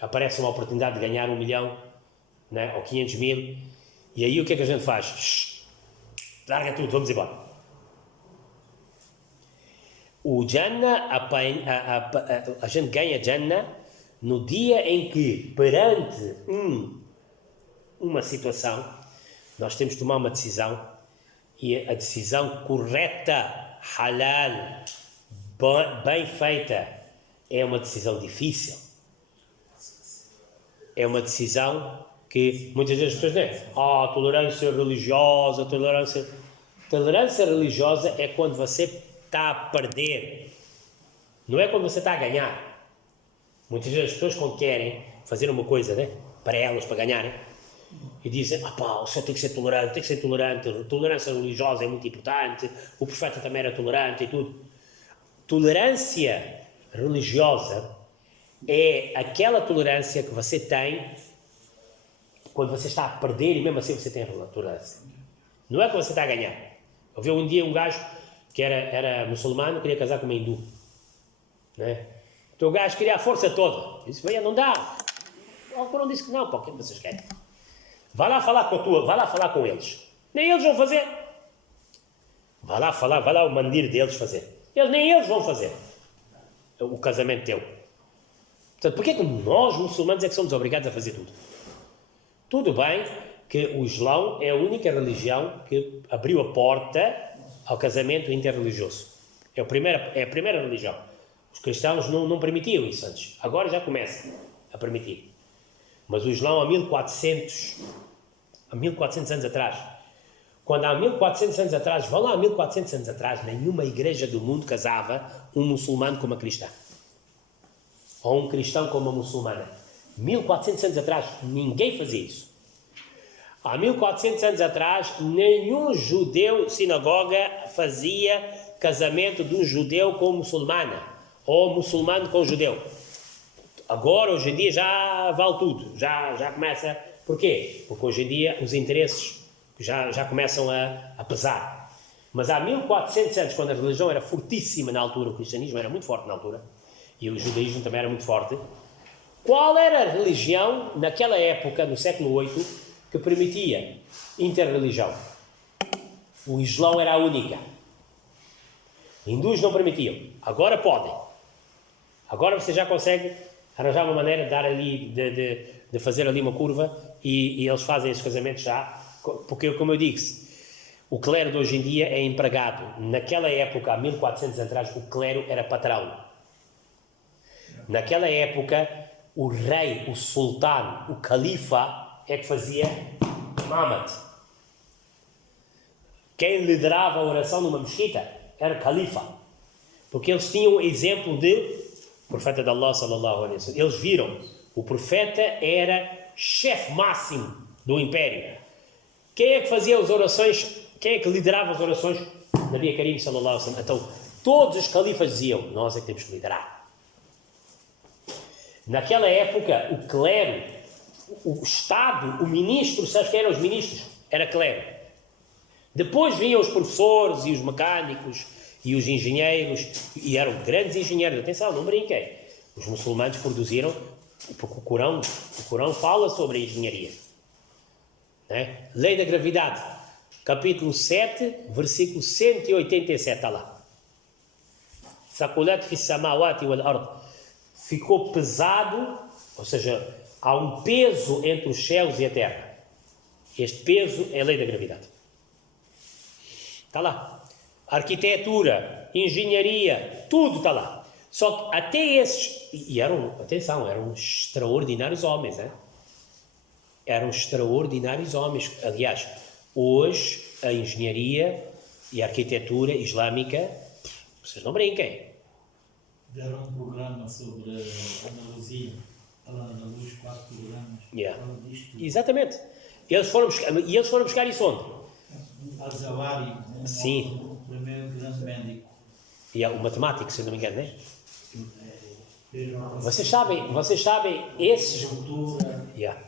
aparece uma oportunidade de ganhar 1 milhão, né? Ou 500 mil, e aí o que é que a gente faz? Larga tudo, vamos embora. O Jannah, a gente ganha Jannah no dia em que, perante uma situação, nós temos de tomar uma decisão, e a decisão correta, halal, bem feita, é uma decisão difícil. É uma decisão que muitas vezes as pessoas dizem, tolerância religiosa, tolerância religiosa é quando você está a perder, não é quando você está a ganhar. Muitas vezes as pessoas, quando querem fazer uma coisa, né, para elas, para ganharem, e dizem, o senhor tem que ser tolerante, tolerância religiosa é muito importante, o profeta também era tolerante e tudo. Tolerância religiosa é aquela tolerância que você tem quando você está a perder e mesmo assim você tem tolerância. Não é quando você está a ganhar. Eu vi um dia um gajo que era muçulmano, queria casar com uma hindu. Né? Então o gajo queria a força toda. Eu disse, não dá. O Corão disse que não, o que vocês querem? Vai lá falar com eles. Nem eles vão fazer. Vai lá o mandir deles fazer. Nem eles vão fazer o casamento teu. Portanto, porquê que nós, muçulmanos, é que somos obrigados a fazer tudo? Tudo bem que o Islão é a única religião que abriu a porta ao casamento interreligioso. É a primeira religião. Os cristãos não permitiam isso antes. Agora já começam a permitir. Mas o Islão há 1400 anos atrás, quando há 1400 anos atrás, vão lá há 1400 anos atrás, nenhuma igreja do mundo casava um muçulmano com uma cristã. Ou um cristão com uma muçulmana. 1400 anos atrás, ninguém fazia isso. Há 1400 anos atrás, nenhum judeu sinagoga fazia casamento de um judeu com muçulmana, ou muçulmano com judeu. Agora, hoje em dia, já vale tudo, já começa. Porquê? Porque hoje em dia os interesses já começam a pesar. Mas há 1400 anos, quando a religião era fortíssima na altura, o cristianismo era muito forte na altura, e o judaísmo também era muito forte, qual era a religião, naquela época, no século VIII, que permitia interreligião? O Islão era a única. Hindus não permitiam. Agora podem. Agora você já consegue arranjar uma maneira de dar ali, de fazer ali uma curva, e eles fazem esses casamentos já, porque, como eu disse, o clero de hoje em dia é empregado. Naquela época, há 1400 anos atrás, o clero era patrão. Naquela época, o rei, o sultão, o califa é que fazia imamat. Quem liderava a oração numa mesquita era o califa, porque eles tinham exemplo de profeta de Allah sallallahu alaihi wasallam. Eles viram O profeta era chefe máximo do império. Quem é que fazia as orações? Quem é que liderava as orações? Nabi Karim sallallahu alaihi wasallam. Então, todos os califas diziam, nós é que temos que liderar. Naquela época, o clero, o Estado, o ministro, sabes quem eram os ministros? Era clero. Depois vinham os professores e os mecânicos e os engenheiros, e eram grandes engenheiros. Atenção, não brinquem. Os muçulmanos produziram, porque o Corão fala sobre a engenharia. Né? Lei da gravidade, capítulo 7, versículo 187, está lá. Sakulat fi samawati wal ard. Ficou pesado, ou seja, há um peso entre os céus e a terra. Este peso é a lei da gravidade. Está lá. Arquitetura, engenharia, tudo está lá. Só que até esses, e eram extraordinários homens, hein? Eram extraordinários homens. Aliás, hoje a engenharia e a arquitetura islâmica, vocês não brinquem. Deram um programa sobre Andaluzia, lá na Luz, 4 programas. Yeah. Exatamente. Eles foram buscar isso onde? Al-Zawari, o primeiro grande médico. E o matemático, se não me engano, não é? Vocês sabem esses...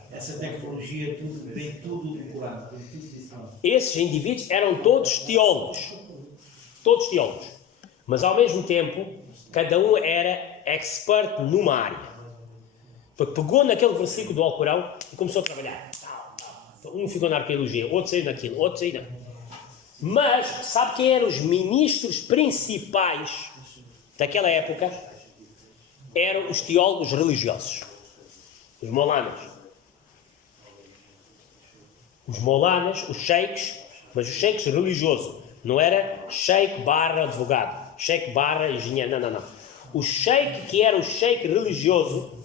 Essa tecnologia, tudo, vem tudo do Corão. Esses indivíduos eram todos teólogos. Todos teólogos. Mas ao mesmo tempo, cada um era expert numa área. Porque pegou naquele versículo do Alcorão e começou a trabalhar. Um ficou na arqueologia, outro saiu naquilo, outro saiu naquilo. Mas, sabe quem eram os ministros principais daquela época? Eram os teólogos religiosos. Os molanas. Os molanas, os sheiks, mas os sheiks religiosos. Não era sheik barra advogado, sheik barra engenheiro, não. O sheik que era o sheik religioso,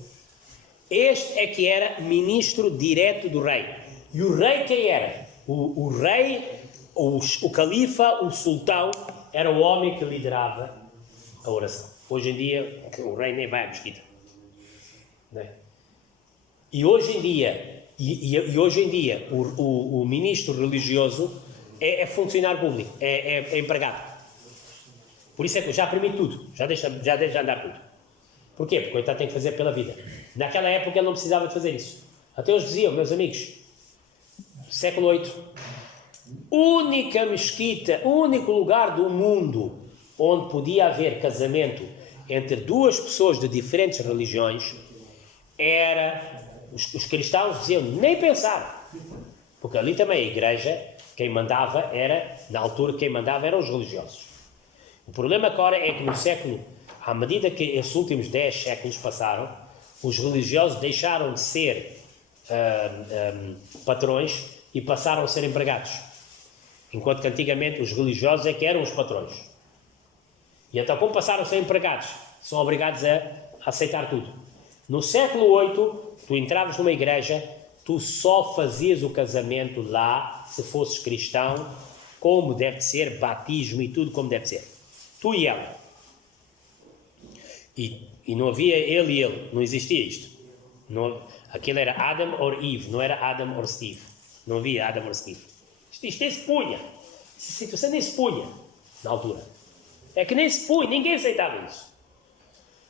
este é que era ministro direto do rei. E o rei quem era? O rei, o califa, o sultão, era o homem que liderava a oração. Hoje em dia, o rei nem vai à mesquita. Né? E hoje em dia, o ministro religioso é funcionário público, é empregado. Por isso é que já permite tudo, já deixa andar tudo. Porquê? Porque o coitado tem que fazer pela vida. Naquela época ele não precisava de fazer isso. Até eles diziam, meus amigos, século VIII, única mesquita, único lugar do mundo onde podia haver casamento entre duas pessoas de diferentes religiões era... Os cristãos diziam, nem pensar. Porque ali também a igreja, quem mandava era, na altura quem mandava eram os religiosos. O problema agora é que no século, à medida que esses últimos 10 séculos passaram, os religiosos deixaram de ser patrões e passaram a ser empregados. Enquanto que antigamente os religiosos é que eram os patrões. E então, como passaram a ser empregados, são obrigados a aceitar tudo. No século VIII, tu entravas numa igreja, tu só fazias o casamento lá, se fosses cristão, como deve ser, batismo e tudo como deve ser. Tu e ela. E não havia ele e ele, não existia isto. Não, aquilo era Adam or Eve, não era Adam or Steve. Não havia Adam or Steve. Isto nem se punha. Essa situação nem se punha, na altura. É que nem se punha, ninguém aceitava isso.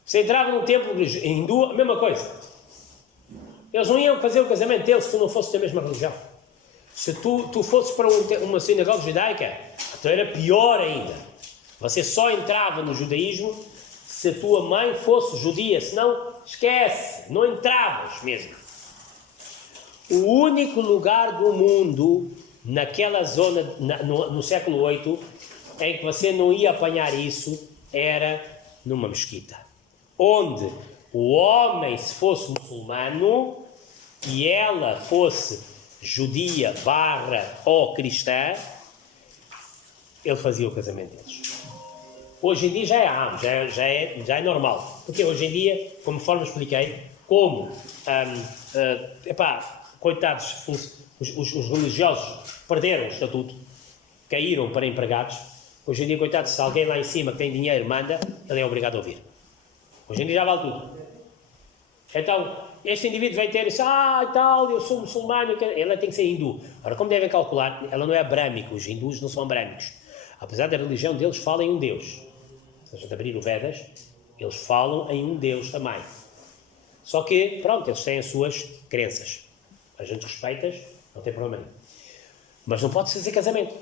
Você entrava num templo hindu, a mesma coisa. Eles não iam fazer o casamento deles se tu não fosses da mesma religião. Se tu fosses para uma sinagoga judaica, então era pior ainda. Você só entrava no judaísmo se a tua mãe fosse judia, senão esquece, não entravas mesmo. O único lugar do mundo, naquela zona, no século VIII, em que você não ia apanhar isso, era numa mesquita. Onde o homem, se fosse muçulmano, e ela fosse judia ou cristã, ele fazia o casamento deles. Hoje em dia já é normal. Porque hoje em dia, conforme expliquei, coitados, os religiosos perderam o estatuto, caíram para empregados. Hoje em dia, coitados, se alguém lá em cima que tem dinheiro manda, ele é obrigado a ouvir. Hoje em dia já vale tudo. Então, este indivíduo vai ter isso, tal, eu sou muçulmano, ela tem que ser hindu. Ora, como devem calcular, ela não é abrâmica, os hindus não são abrâmicos. Apesar da religião deles, falam em um Deus. Se a gente abrir o Vedas, eles falam em um Deus também. Só que, pronto, eles têm as suas crenças. A gente respeita, não tem problema nenhum. Mas não pode fazer casamento.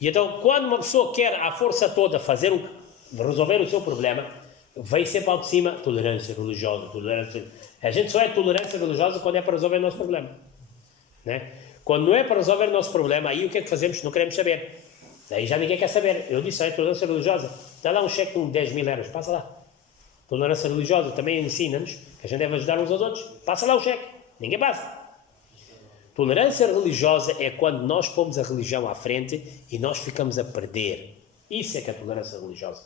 E então, quando uma pessoa quer à força toda resolver o seu problema, vem sempre ao de cima tolerância religiosa, tolerância. A gente só é tolerância religiosa quando é para resolver o nosso problema. Né? Quando não é para resolver o nosso problema, aí o que é que fazemos? Não queremos saber. Aí já ninguém quer saber. Eu disse, é tolerância religiosa. Dá lá um cheque com 10 mil euros, passa lá. Tolerância religiosa também ensina-nos que a gente deve ajudar uns aos outros. Passa lá o cheque. Ninguém passa. Tolerância religiosa é quando nós pomos a religião à frente e nós ficamos a perder. Isso é que é tolerância religiosa.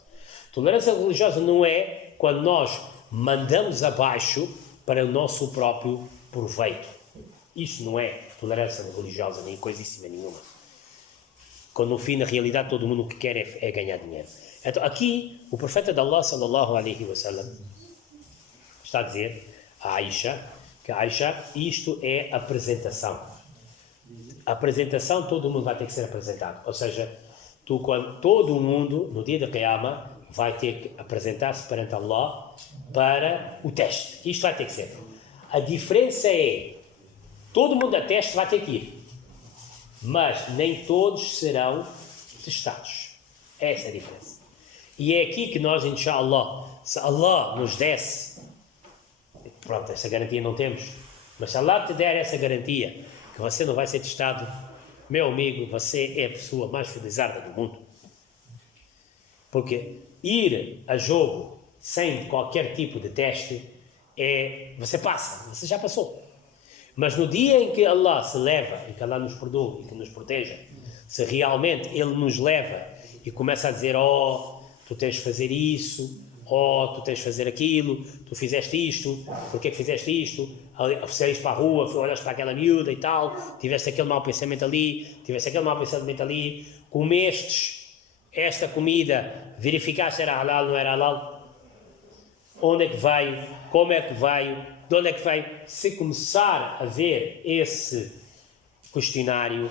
Tolerância religiosa não é quando nós mandamos abaixo para o nosso próprio proveito. Isso não é tolerância religiosa, nem coisíssima nenhuma. Quando no fim, na realidade, todo mundo o que quer é ganhar dinheiro. Então, aqui, o profeta de Allah, sallallahu alaihi wasallam, está a dizer a Aisha, que Aisha, isto é apresentação. A apresentação, todo mundo vai ter que ser apresentado. Ou seja, todo mundo, no dia da Qiyamah, vai ter que apresentar-se perante Allah para o teste. Isto vai ter que ser. A diferença é, todo mundo a teste vai ter que ir. Mas nem todos serão testados. Essa é a diferença. E é aqui que nós, inshallah, se Allah nos desse, pronto, essa garantia não temos, mas se Allah te der essa garantia, que você não vai ser testado, meu amigo, você é a pessoa mais fidelizada do mundo. Porque ir a jogo sem qualquer tipo de teste, você passa, você já passou. Mas no dia em que Allah se leva, e que Allah nos perdoe e que nos proteja, se realmente Ele nos leva e começa a dizer, tu tens de fazer isso, tu tens de fazer aquilo, tu fizeste isto, porque é que fizeste isto, saíste para a rua, olhaste para aquela miúda e tal, tiveste aquele mau pensamento ali, tiveste aquele mau pensamento ali, comestes esta comida, verificaste se era halal ou não era halal, onde é que veio, como é que veio, de onde é que veio. Se começar a ver esse questionário,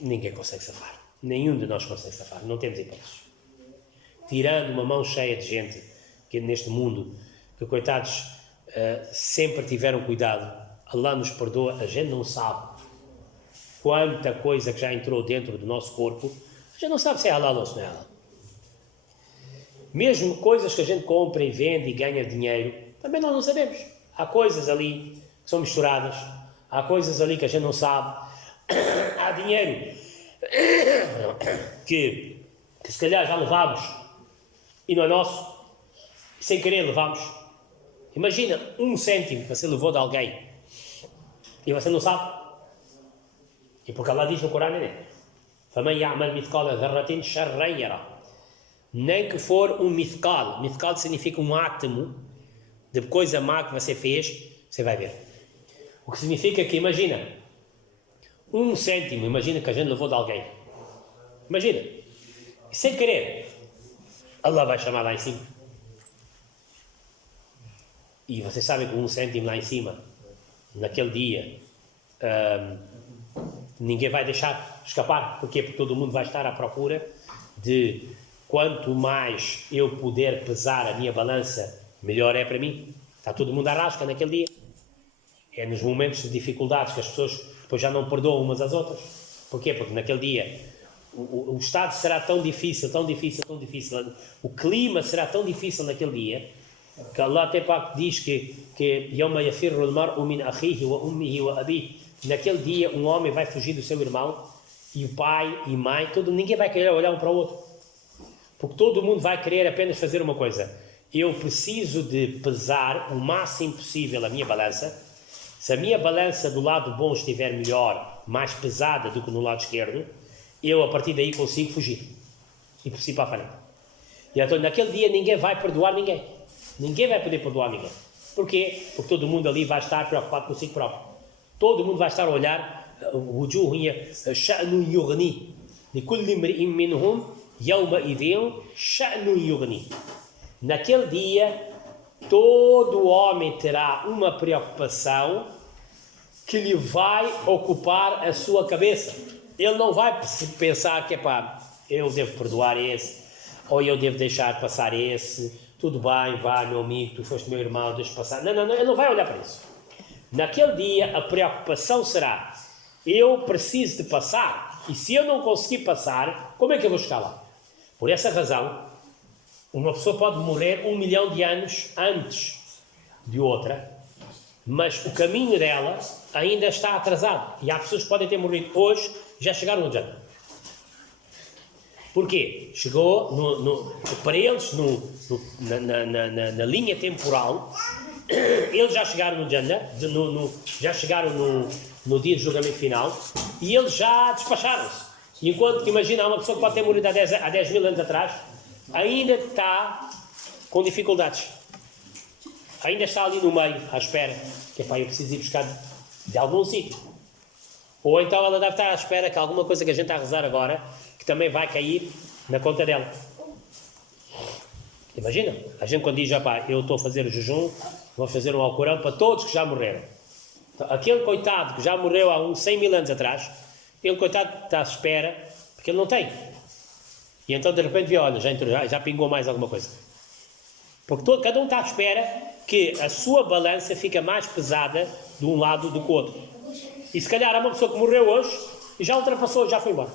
ninguém consegue safar, nenhum de nós consegue safar, não temos hipóteses. Tirando uma mão cheia de gente que neste mundo, que coitados, sempre tiveram cuidado, Allah nos perdoa, a gente não sabe quanta coisa que já entrou dentro do nosso corpo, a gente não sabe se é halal ou se não é halal. Mesmo coisas que a gente compra e vende e ganha dinheiro, também nós não sabemos. Há coisas ali que são misturadas, há coisas ali que a gente não sabe, há dinheiro que se calhar já levamos e não é nosso, sem querer levamos. Imagina 1 cêntimo que você levou de alguém e você não sabe. E porque Allah diz no Corão, فَمَنْ يَعْمَلْ مِثْقَالَ ذَرَّةٍ شَرًّا يَرَهُ. Nem que for um mithqal. Mithqal significa um átomo de coisa má que você fez, você vai ver. O que significa que, imagina, 1 cêntimo, imagina que a gente levou de alguém. Imagina. E sem querer, Allah vai chamar lá em cima. E vocês sabem que 1 cêntimo lá em cima, naquele dia, ninguém vai deixar escapar. Porquê? Porque todo mundo vai estar à procura de quanto mais eu puder pesar a minha balança, melhor é para mim. Está todo mundo à rasca naquele dia. É nos momentos de dificuldades que as pessoas depois já não perdoam umas às outras. Porquê? Porque naquele dia o estado será tão difícil, tão difícil, tão difícil, o clima será tão difícil naquele dia, que Allah até diz que يَوْمَ يَفِرُّ الْمَرْءُ مِنْ أَخِيهِ وَأُمِّهِ وَأَبِيهِ. Naquele dia um homem vai fugir do seu irmão, e o pai e mãe, ninguém vai querer olhar um para o outro. Porque todo mundo vai querer apenas fazer uma coisa. Eu preciso de pesar o máximo possível a minha balança. Se a minha balança do lado bom estiver melhor, mais pesada do que no lado esquerdo, eu a partir daí consigo fugir. E preciso para a frente. E então naquele dia ninguém vai perdoar ninguém. Ninguém vai poder perdoar ninguém. Porquê? Porque todo mundo ali vai estar preocupado consigo próprio. Todo mundo vai estar a olhar شأن يغني لكل امرئ منهم يومئذ شأن يغني. Naquele dia todo homem terá uma preocupação que lhe vai ocupar a sua cabeça. Ele não vai pensar que, eu devo perdoar esse, ou eu devo deixar passar esse, tudo bem, vai, meu amigo, tu foste meu irmão, deixa passar. Não, ele não vai olhar para isso. Naquele dia, a preocupação será, eu preciso de passar, e se eu não conseguir passar, como é que eu vou chegar lá? Por essa razão, uma pessoa pode morrer 1 milhão de anos antes de outra, mas o caminho dela ainda está atrasado. E há pessoas que podem ter morrido hoje, já chegaram no Jannah. Porquê? Chegou, para eles, na linha temporal, eles já chegaram no Jannah, já chegaram no dia de julgamento final, e eles já despacharam-se. Enquanto que, imagina, há uma pessoa que pode ter morrido há 10 mil anos atrás, ainda está com dificuldades. Ainda está ali no meio, à espera, que eu preciso ir buscar de algum sítio. Ou então ela deve estar à espera que alguma coisa que a gente está a rezar agora, que também vai cair na conta dela. Imagina, a gente quando diz, eu estou a fazer o jejum, vou fazer um Alcorão para todos que já morreram. Então, aquele coitado que já morreu há uns 100 mil anos atrás, ele coitado está à espera, porque ele não tem. E então de repente vê, olha, já pingou mais alguma coisa. Porque cada um está à espera que a sua balança fica mais pesada de um lado do que o outro. E se calhar há uma pessoa que morreu hoje e já ultrapassou, já foi embora.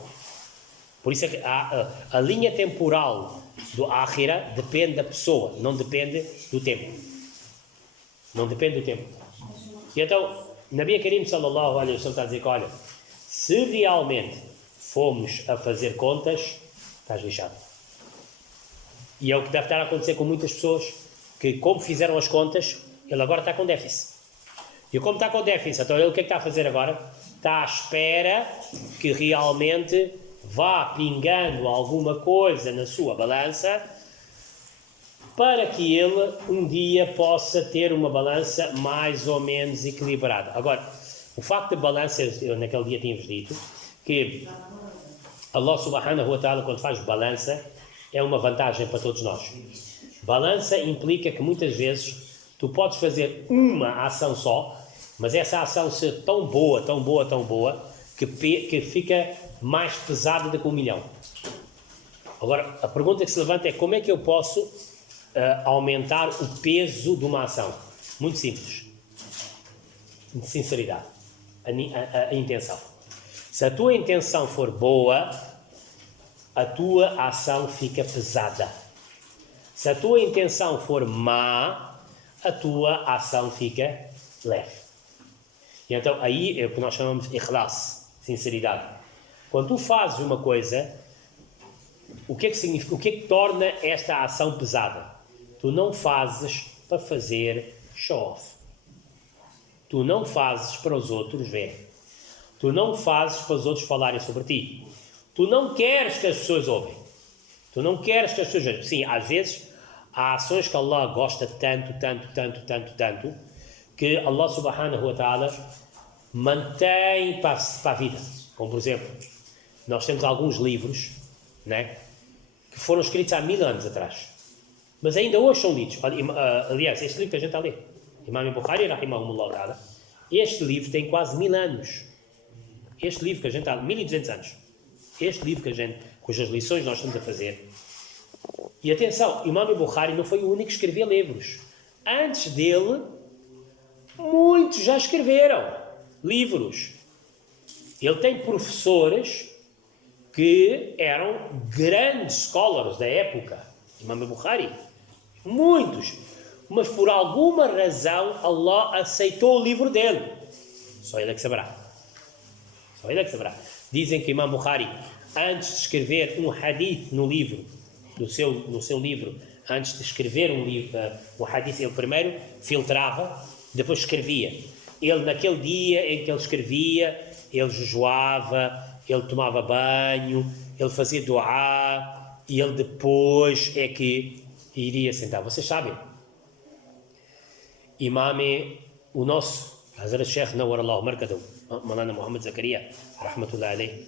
Por isso é que a linha temporal do Akhira depende da pessoa, não depende do tempo. Não depende do tempo. E então, Nabi Karim sallallahu alaihi wasallam está a dizer que, olha, se realmente fomos a fazer contas, estás lixado. E é o que deve estar a acontecer com muitas pessoas, que como fizeram as contas, ele agora está com déficit. E como está com déficit, então ele o que é que está a fazer agora? Está à espera que realmente vá pingando alguma coisa na sua balança, para que ele um dia possa ter uma balança mais ou menos equilibrada. Agora, o facto de balança, eu naquele dia tinha-vos dito, que Allah subhanahu wa ta'ala, quando faz balança, é uma vantagem para todos nós. Balança implica que muitas vezes tu podes fazer uma ação só, mas essa ação ser tão boa, que fica mais pesada do que 1 milhão. Agora, a pergunta que se levanta é como é que eu posso aumentar o peso de uma ação? Muito simples. De sinceridade. A intenção. Se a tua intenção for boa, a tua ação fica pesada. Se a tua intenção for má, a tua ação fica leve. E então aí é o que nós chamamos de ikhlas, sinceridade. Quando tu fazes uma coisa, o que é que significa? O que é que torna esta ação pesada? Tu não fazes para fazer show-off. Tu não fazes para os outros verem. Tu não fazes para os outros falarem sobre ti. Tu não queres que as pessoas ouvem. Tu não queres que as pessoas vejam. Sim, às vezes há ações que Allah gosta tanto, que Allah subhanahu wa ta'ala mantém para a vida. Como por exemplo, nós temos alguns livros, né, que foram escritos há 1000 anos atrás. Mas ainda hoje são lidos. Aliás, este livro que a gente está a ler, Imam Bukhari, rahimahumullah ta'ala, este livro tem quase 1000 anos. Este livro que a gente está, 1200 anos. Este livro que a gente, cujas lições nós estamos a fazer. E atenção, Imam Bukhari não foi o único que escreveu livros. Antes dele, muitos já escreveram livros. Ele tem professores que eram grandes scholars da época. Imam Bukhari. Muitos. Mas por alguma razão Allah aceitou o livro dele. Só ele é que saberá. Só ele é que saberá. Dizem que Imam Bukhari, antes de escrever um hadith no livro, no seu livro, antes de escrever um hadith, ele primeiro filtrava, depois escrevia. Ele, naquele dia em que ele escrevia, ele jejuava, ele tomava banho, ele fazia duá, e ele depois é que iria sentar. Vocês sabem, Imam, o nosso Hazrat Sheikh Nawar Allah Markadou, Malana Muhammad Zakaria, rahmatullah alayhi,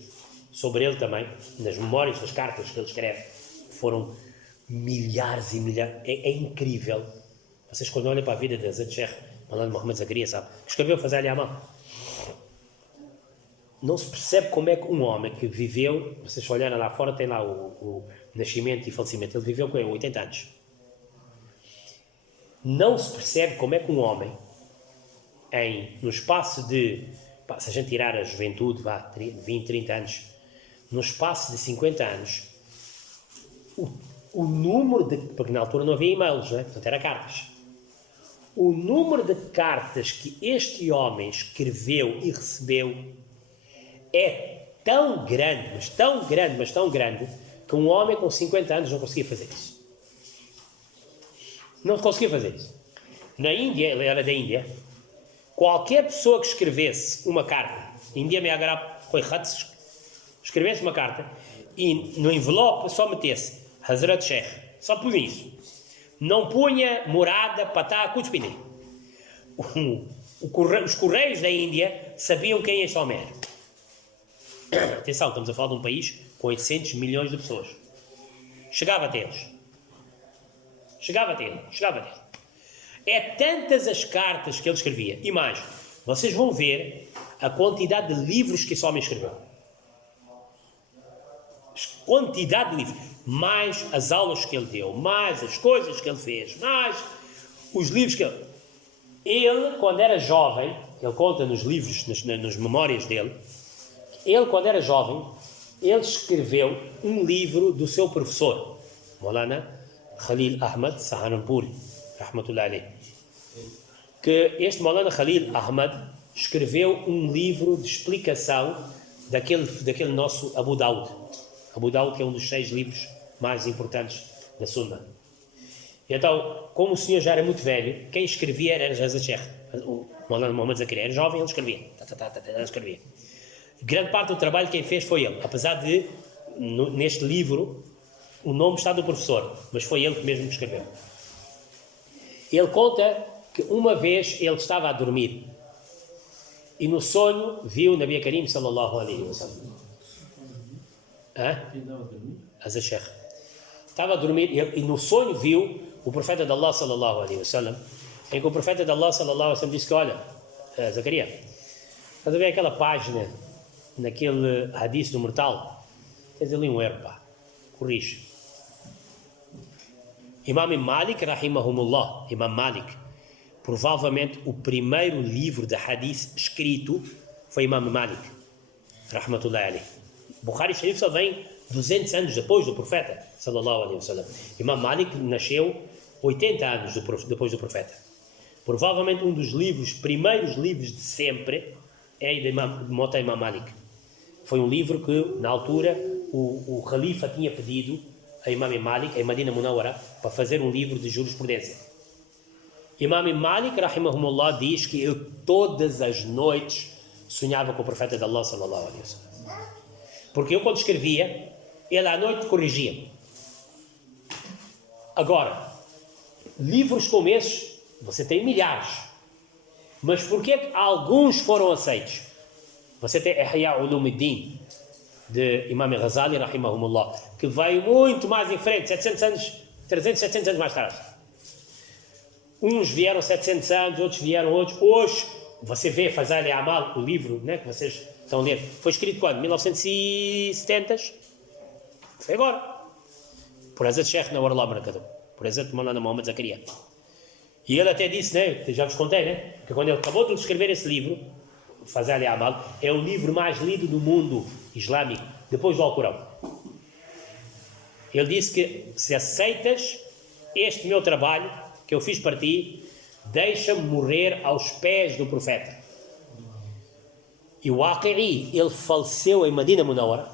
sobre ele também, nas memórias, nas cartas que ele escreve, foram milhares e milhares, é incrível Vocês quando olham para a vida de Hazrat Sheikh Maulana Muhammad Zakaria, sabe? Escreveu Fazal Amal. Não se percebe como é que um homem que viveu, vocês olharem lá fora, tem lá o nascimento e falecimento, ele viveu com 80 anos. Não se percebe como é que um homem, no espaço de, se a gente tirar a juventude, 20, 30 anos, no espaço de 50 anos, o número de, porque na altura não havia e-mails, né? Portanto era cartas. O número de cartas que este homem escreveu e recebeu é tão grande, mas tão grande, mas tão grande, que um homem com 50 anos não conseguia fazer isso. Não conseguia fazer isso. Na Índia, ele era da Índia, qualquer pessoa que escrevesse uma carta, Índia me agrada, escrevesse uma carta e no envelope só metesse Hazrat Sheikh, só por isso. Não punha morada, patá, cuspine. Os correios da Índia sabiam quem este homem era. Atenção, estamos a falar de um país com 800 milhões de pessoas. Chegava até eles. É tantas as cartas que ele escrevia. E mais, vocês vão ver a quantidade de livros que esse homem escreveu. Quantidade de livros. Mais as aulas que ele deu, mais as coisas que ele fez, mais os livros que ele... Ele, quando era jovem, ele conta nos livros, nas memórias dele, ele, quando era jovem, ele escreveu um livro do seu professor, Maulana Khalil Ahmad Saharanpuri, rahmatullahi alayhi. Que este Maulana Khalil Ahmad escreveu um livro de explicação daquele nosso Abu Daud. Abu Daud, que é um dos 6 livros mais importantes da Sunna. Então, como o senhor já era muito velho, quem escrevia era Hazrat Sheikh. O Maulana Muhammad Zakaria era jovem, ele escrevia. Ele escrevia. Grande parte do trabalho quem fez foi ele, apesar de, neste livro, o nome está do professor, mas foi ele que mesmo escreveu. Ele conta que uma vez ele estava a dormir e no sonho viu Nabi Karim sallallahu alaihi wa sallam. Hazrat Sheikh estava a dormir e no sonho viu o profeta de Allah sallallahu alaihi wa sallam, em que o profeta de Allah sallallahu alaihi wa sallam disse que, olha, Zakaria, estás a ver aquela página naquele hadith do mortal? Tens ali um erro, pá, corrige. Imam Malik, rahimahumullah, Imam Malik, provavelmente o primeiro livro de hadith escrito foi Imam Malik, rahmatullahi alayhi. Bukhari Sharif só vem 200 anos depois do profeta, sallallahu alaihi wasallam. Imam Malik nasceu 80 anos depois do profeta. Provavelmente um dos primeiros livros de sempre, é de Mota Imam Malik. Foi um livro que, na altura, o Khalifa tinha pedido a Imam Malik, em Madina Munawara, para fazer um livro de jurisprudência. Imam Malik, rahimahumullah, diz que eu todas as noites sonhava com o profeta de Allah, sallallahu alaihi wasallam. Porque eu, quando escrevia, ele à noite corrigia. Agora, livros como esses, você tem milhares. Mas porquê que alguns foram aceitos? Você tem Ihya Ulumuddin, de Imam Ghazali, rahimahumullah, que veio muito mais em frente, 700 anos, 300, 700 anos mais tarde. Uns vieram 700 anos, outros vieram outros. Hoje, você vê Fazal Amal, o livro, né, que vocês estão a ler, foi escrito quando? 1970? Foi agora. Por Hazrat Sheikh Nawar Allah Barakatuh, por Hazrat Maulana Muhammad Zakaria. E ele até disse, né, já vos contei, né, que quando ele acabou de escrever esse livro, Fazal Amal, é o livro mais lido do mundo islâmico, depois do Alcorão. Ele disse que se aceitas este meu trabalho que eu fiz para ti, deixa-me morrer aos pés do profeta. E o Waqi'i, ele faleceu em Madina Munawara.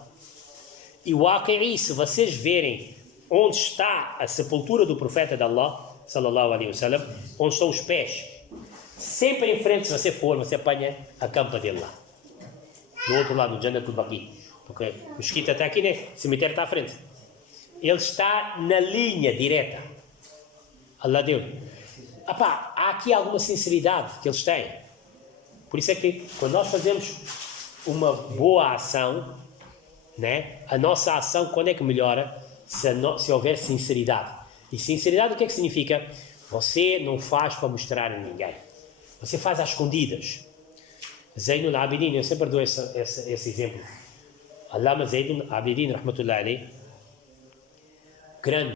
E o Waqi'i, se vocês verem onde está a sepultura do profeta de Allah, sallallahu alaihi wasallam, onde estão os pés, sempre em frente, se você for, você apanha a campa dele lá. Do outro lado, do Jannatul Baqi. Porque o mesquita está aqui, né? O cemitério está à frente. Ele está na linha direta. Allah deu. Há aqui alguma sinceridade que eles têm. Por isso é que quando nós fazemos uma boa ação, né, a nossa ação, quando é que melhora? Se houver sinceridade. E sinceridade o que é que significa? Você não faz para mostrar a ninguém. Você faz às escondidas. Zainul Abidin, eu sempre dou esse exemplo. Allama Zainul Abidin, rahmatullahi alayh, grande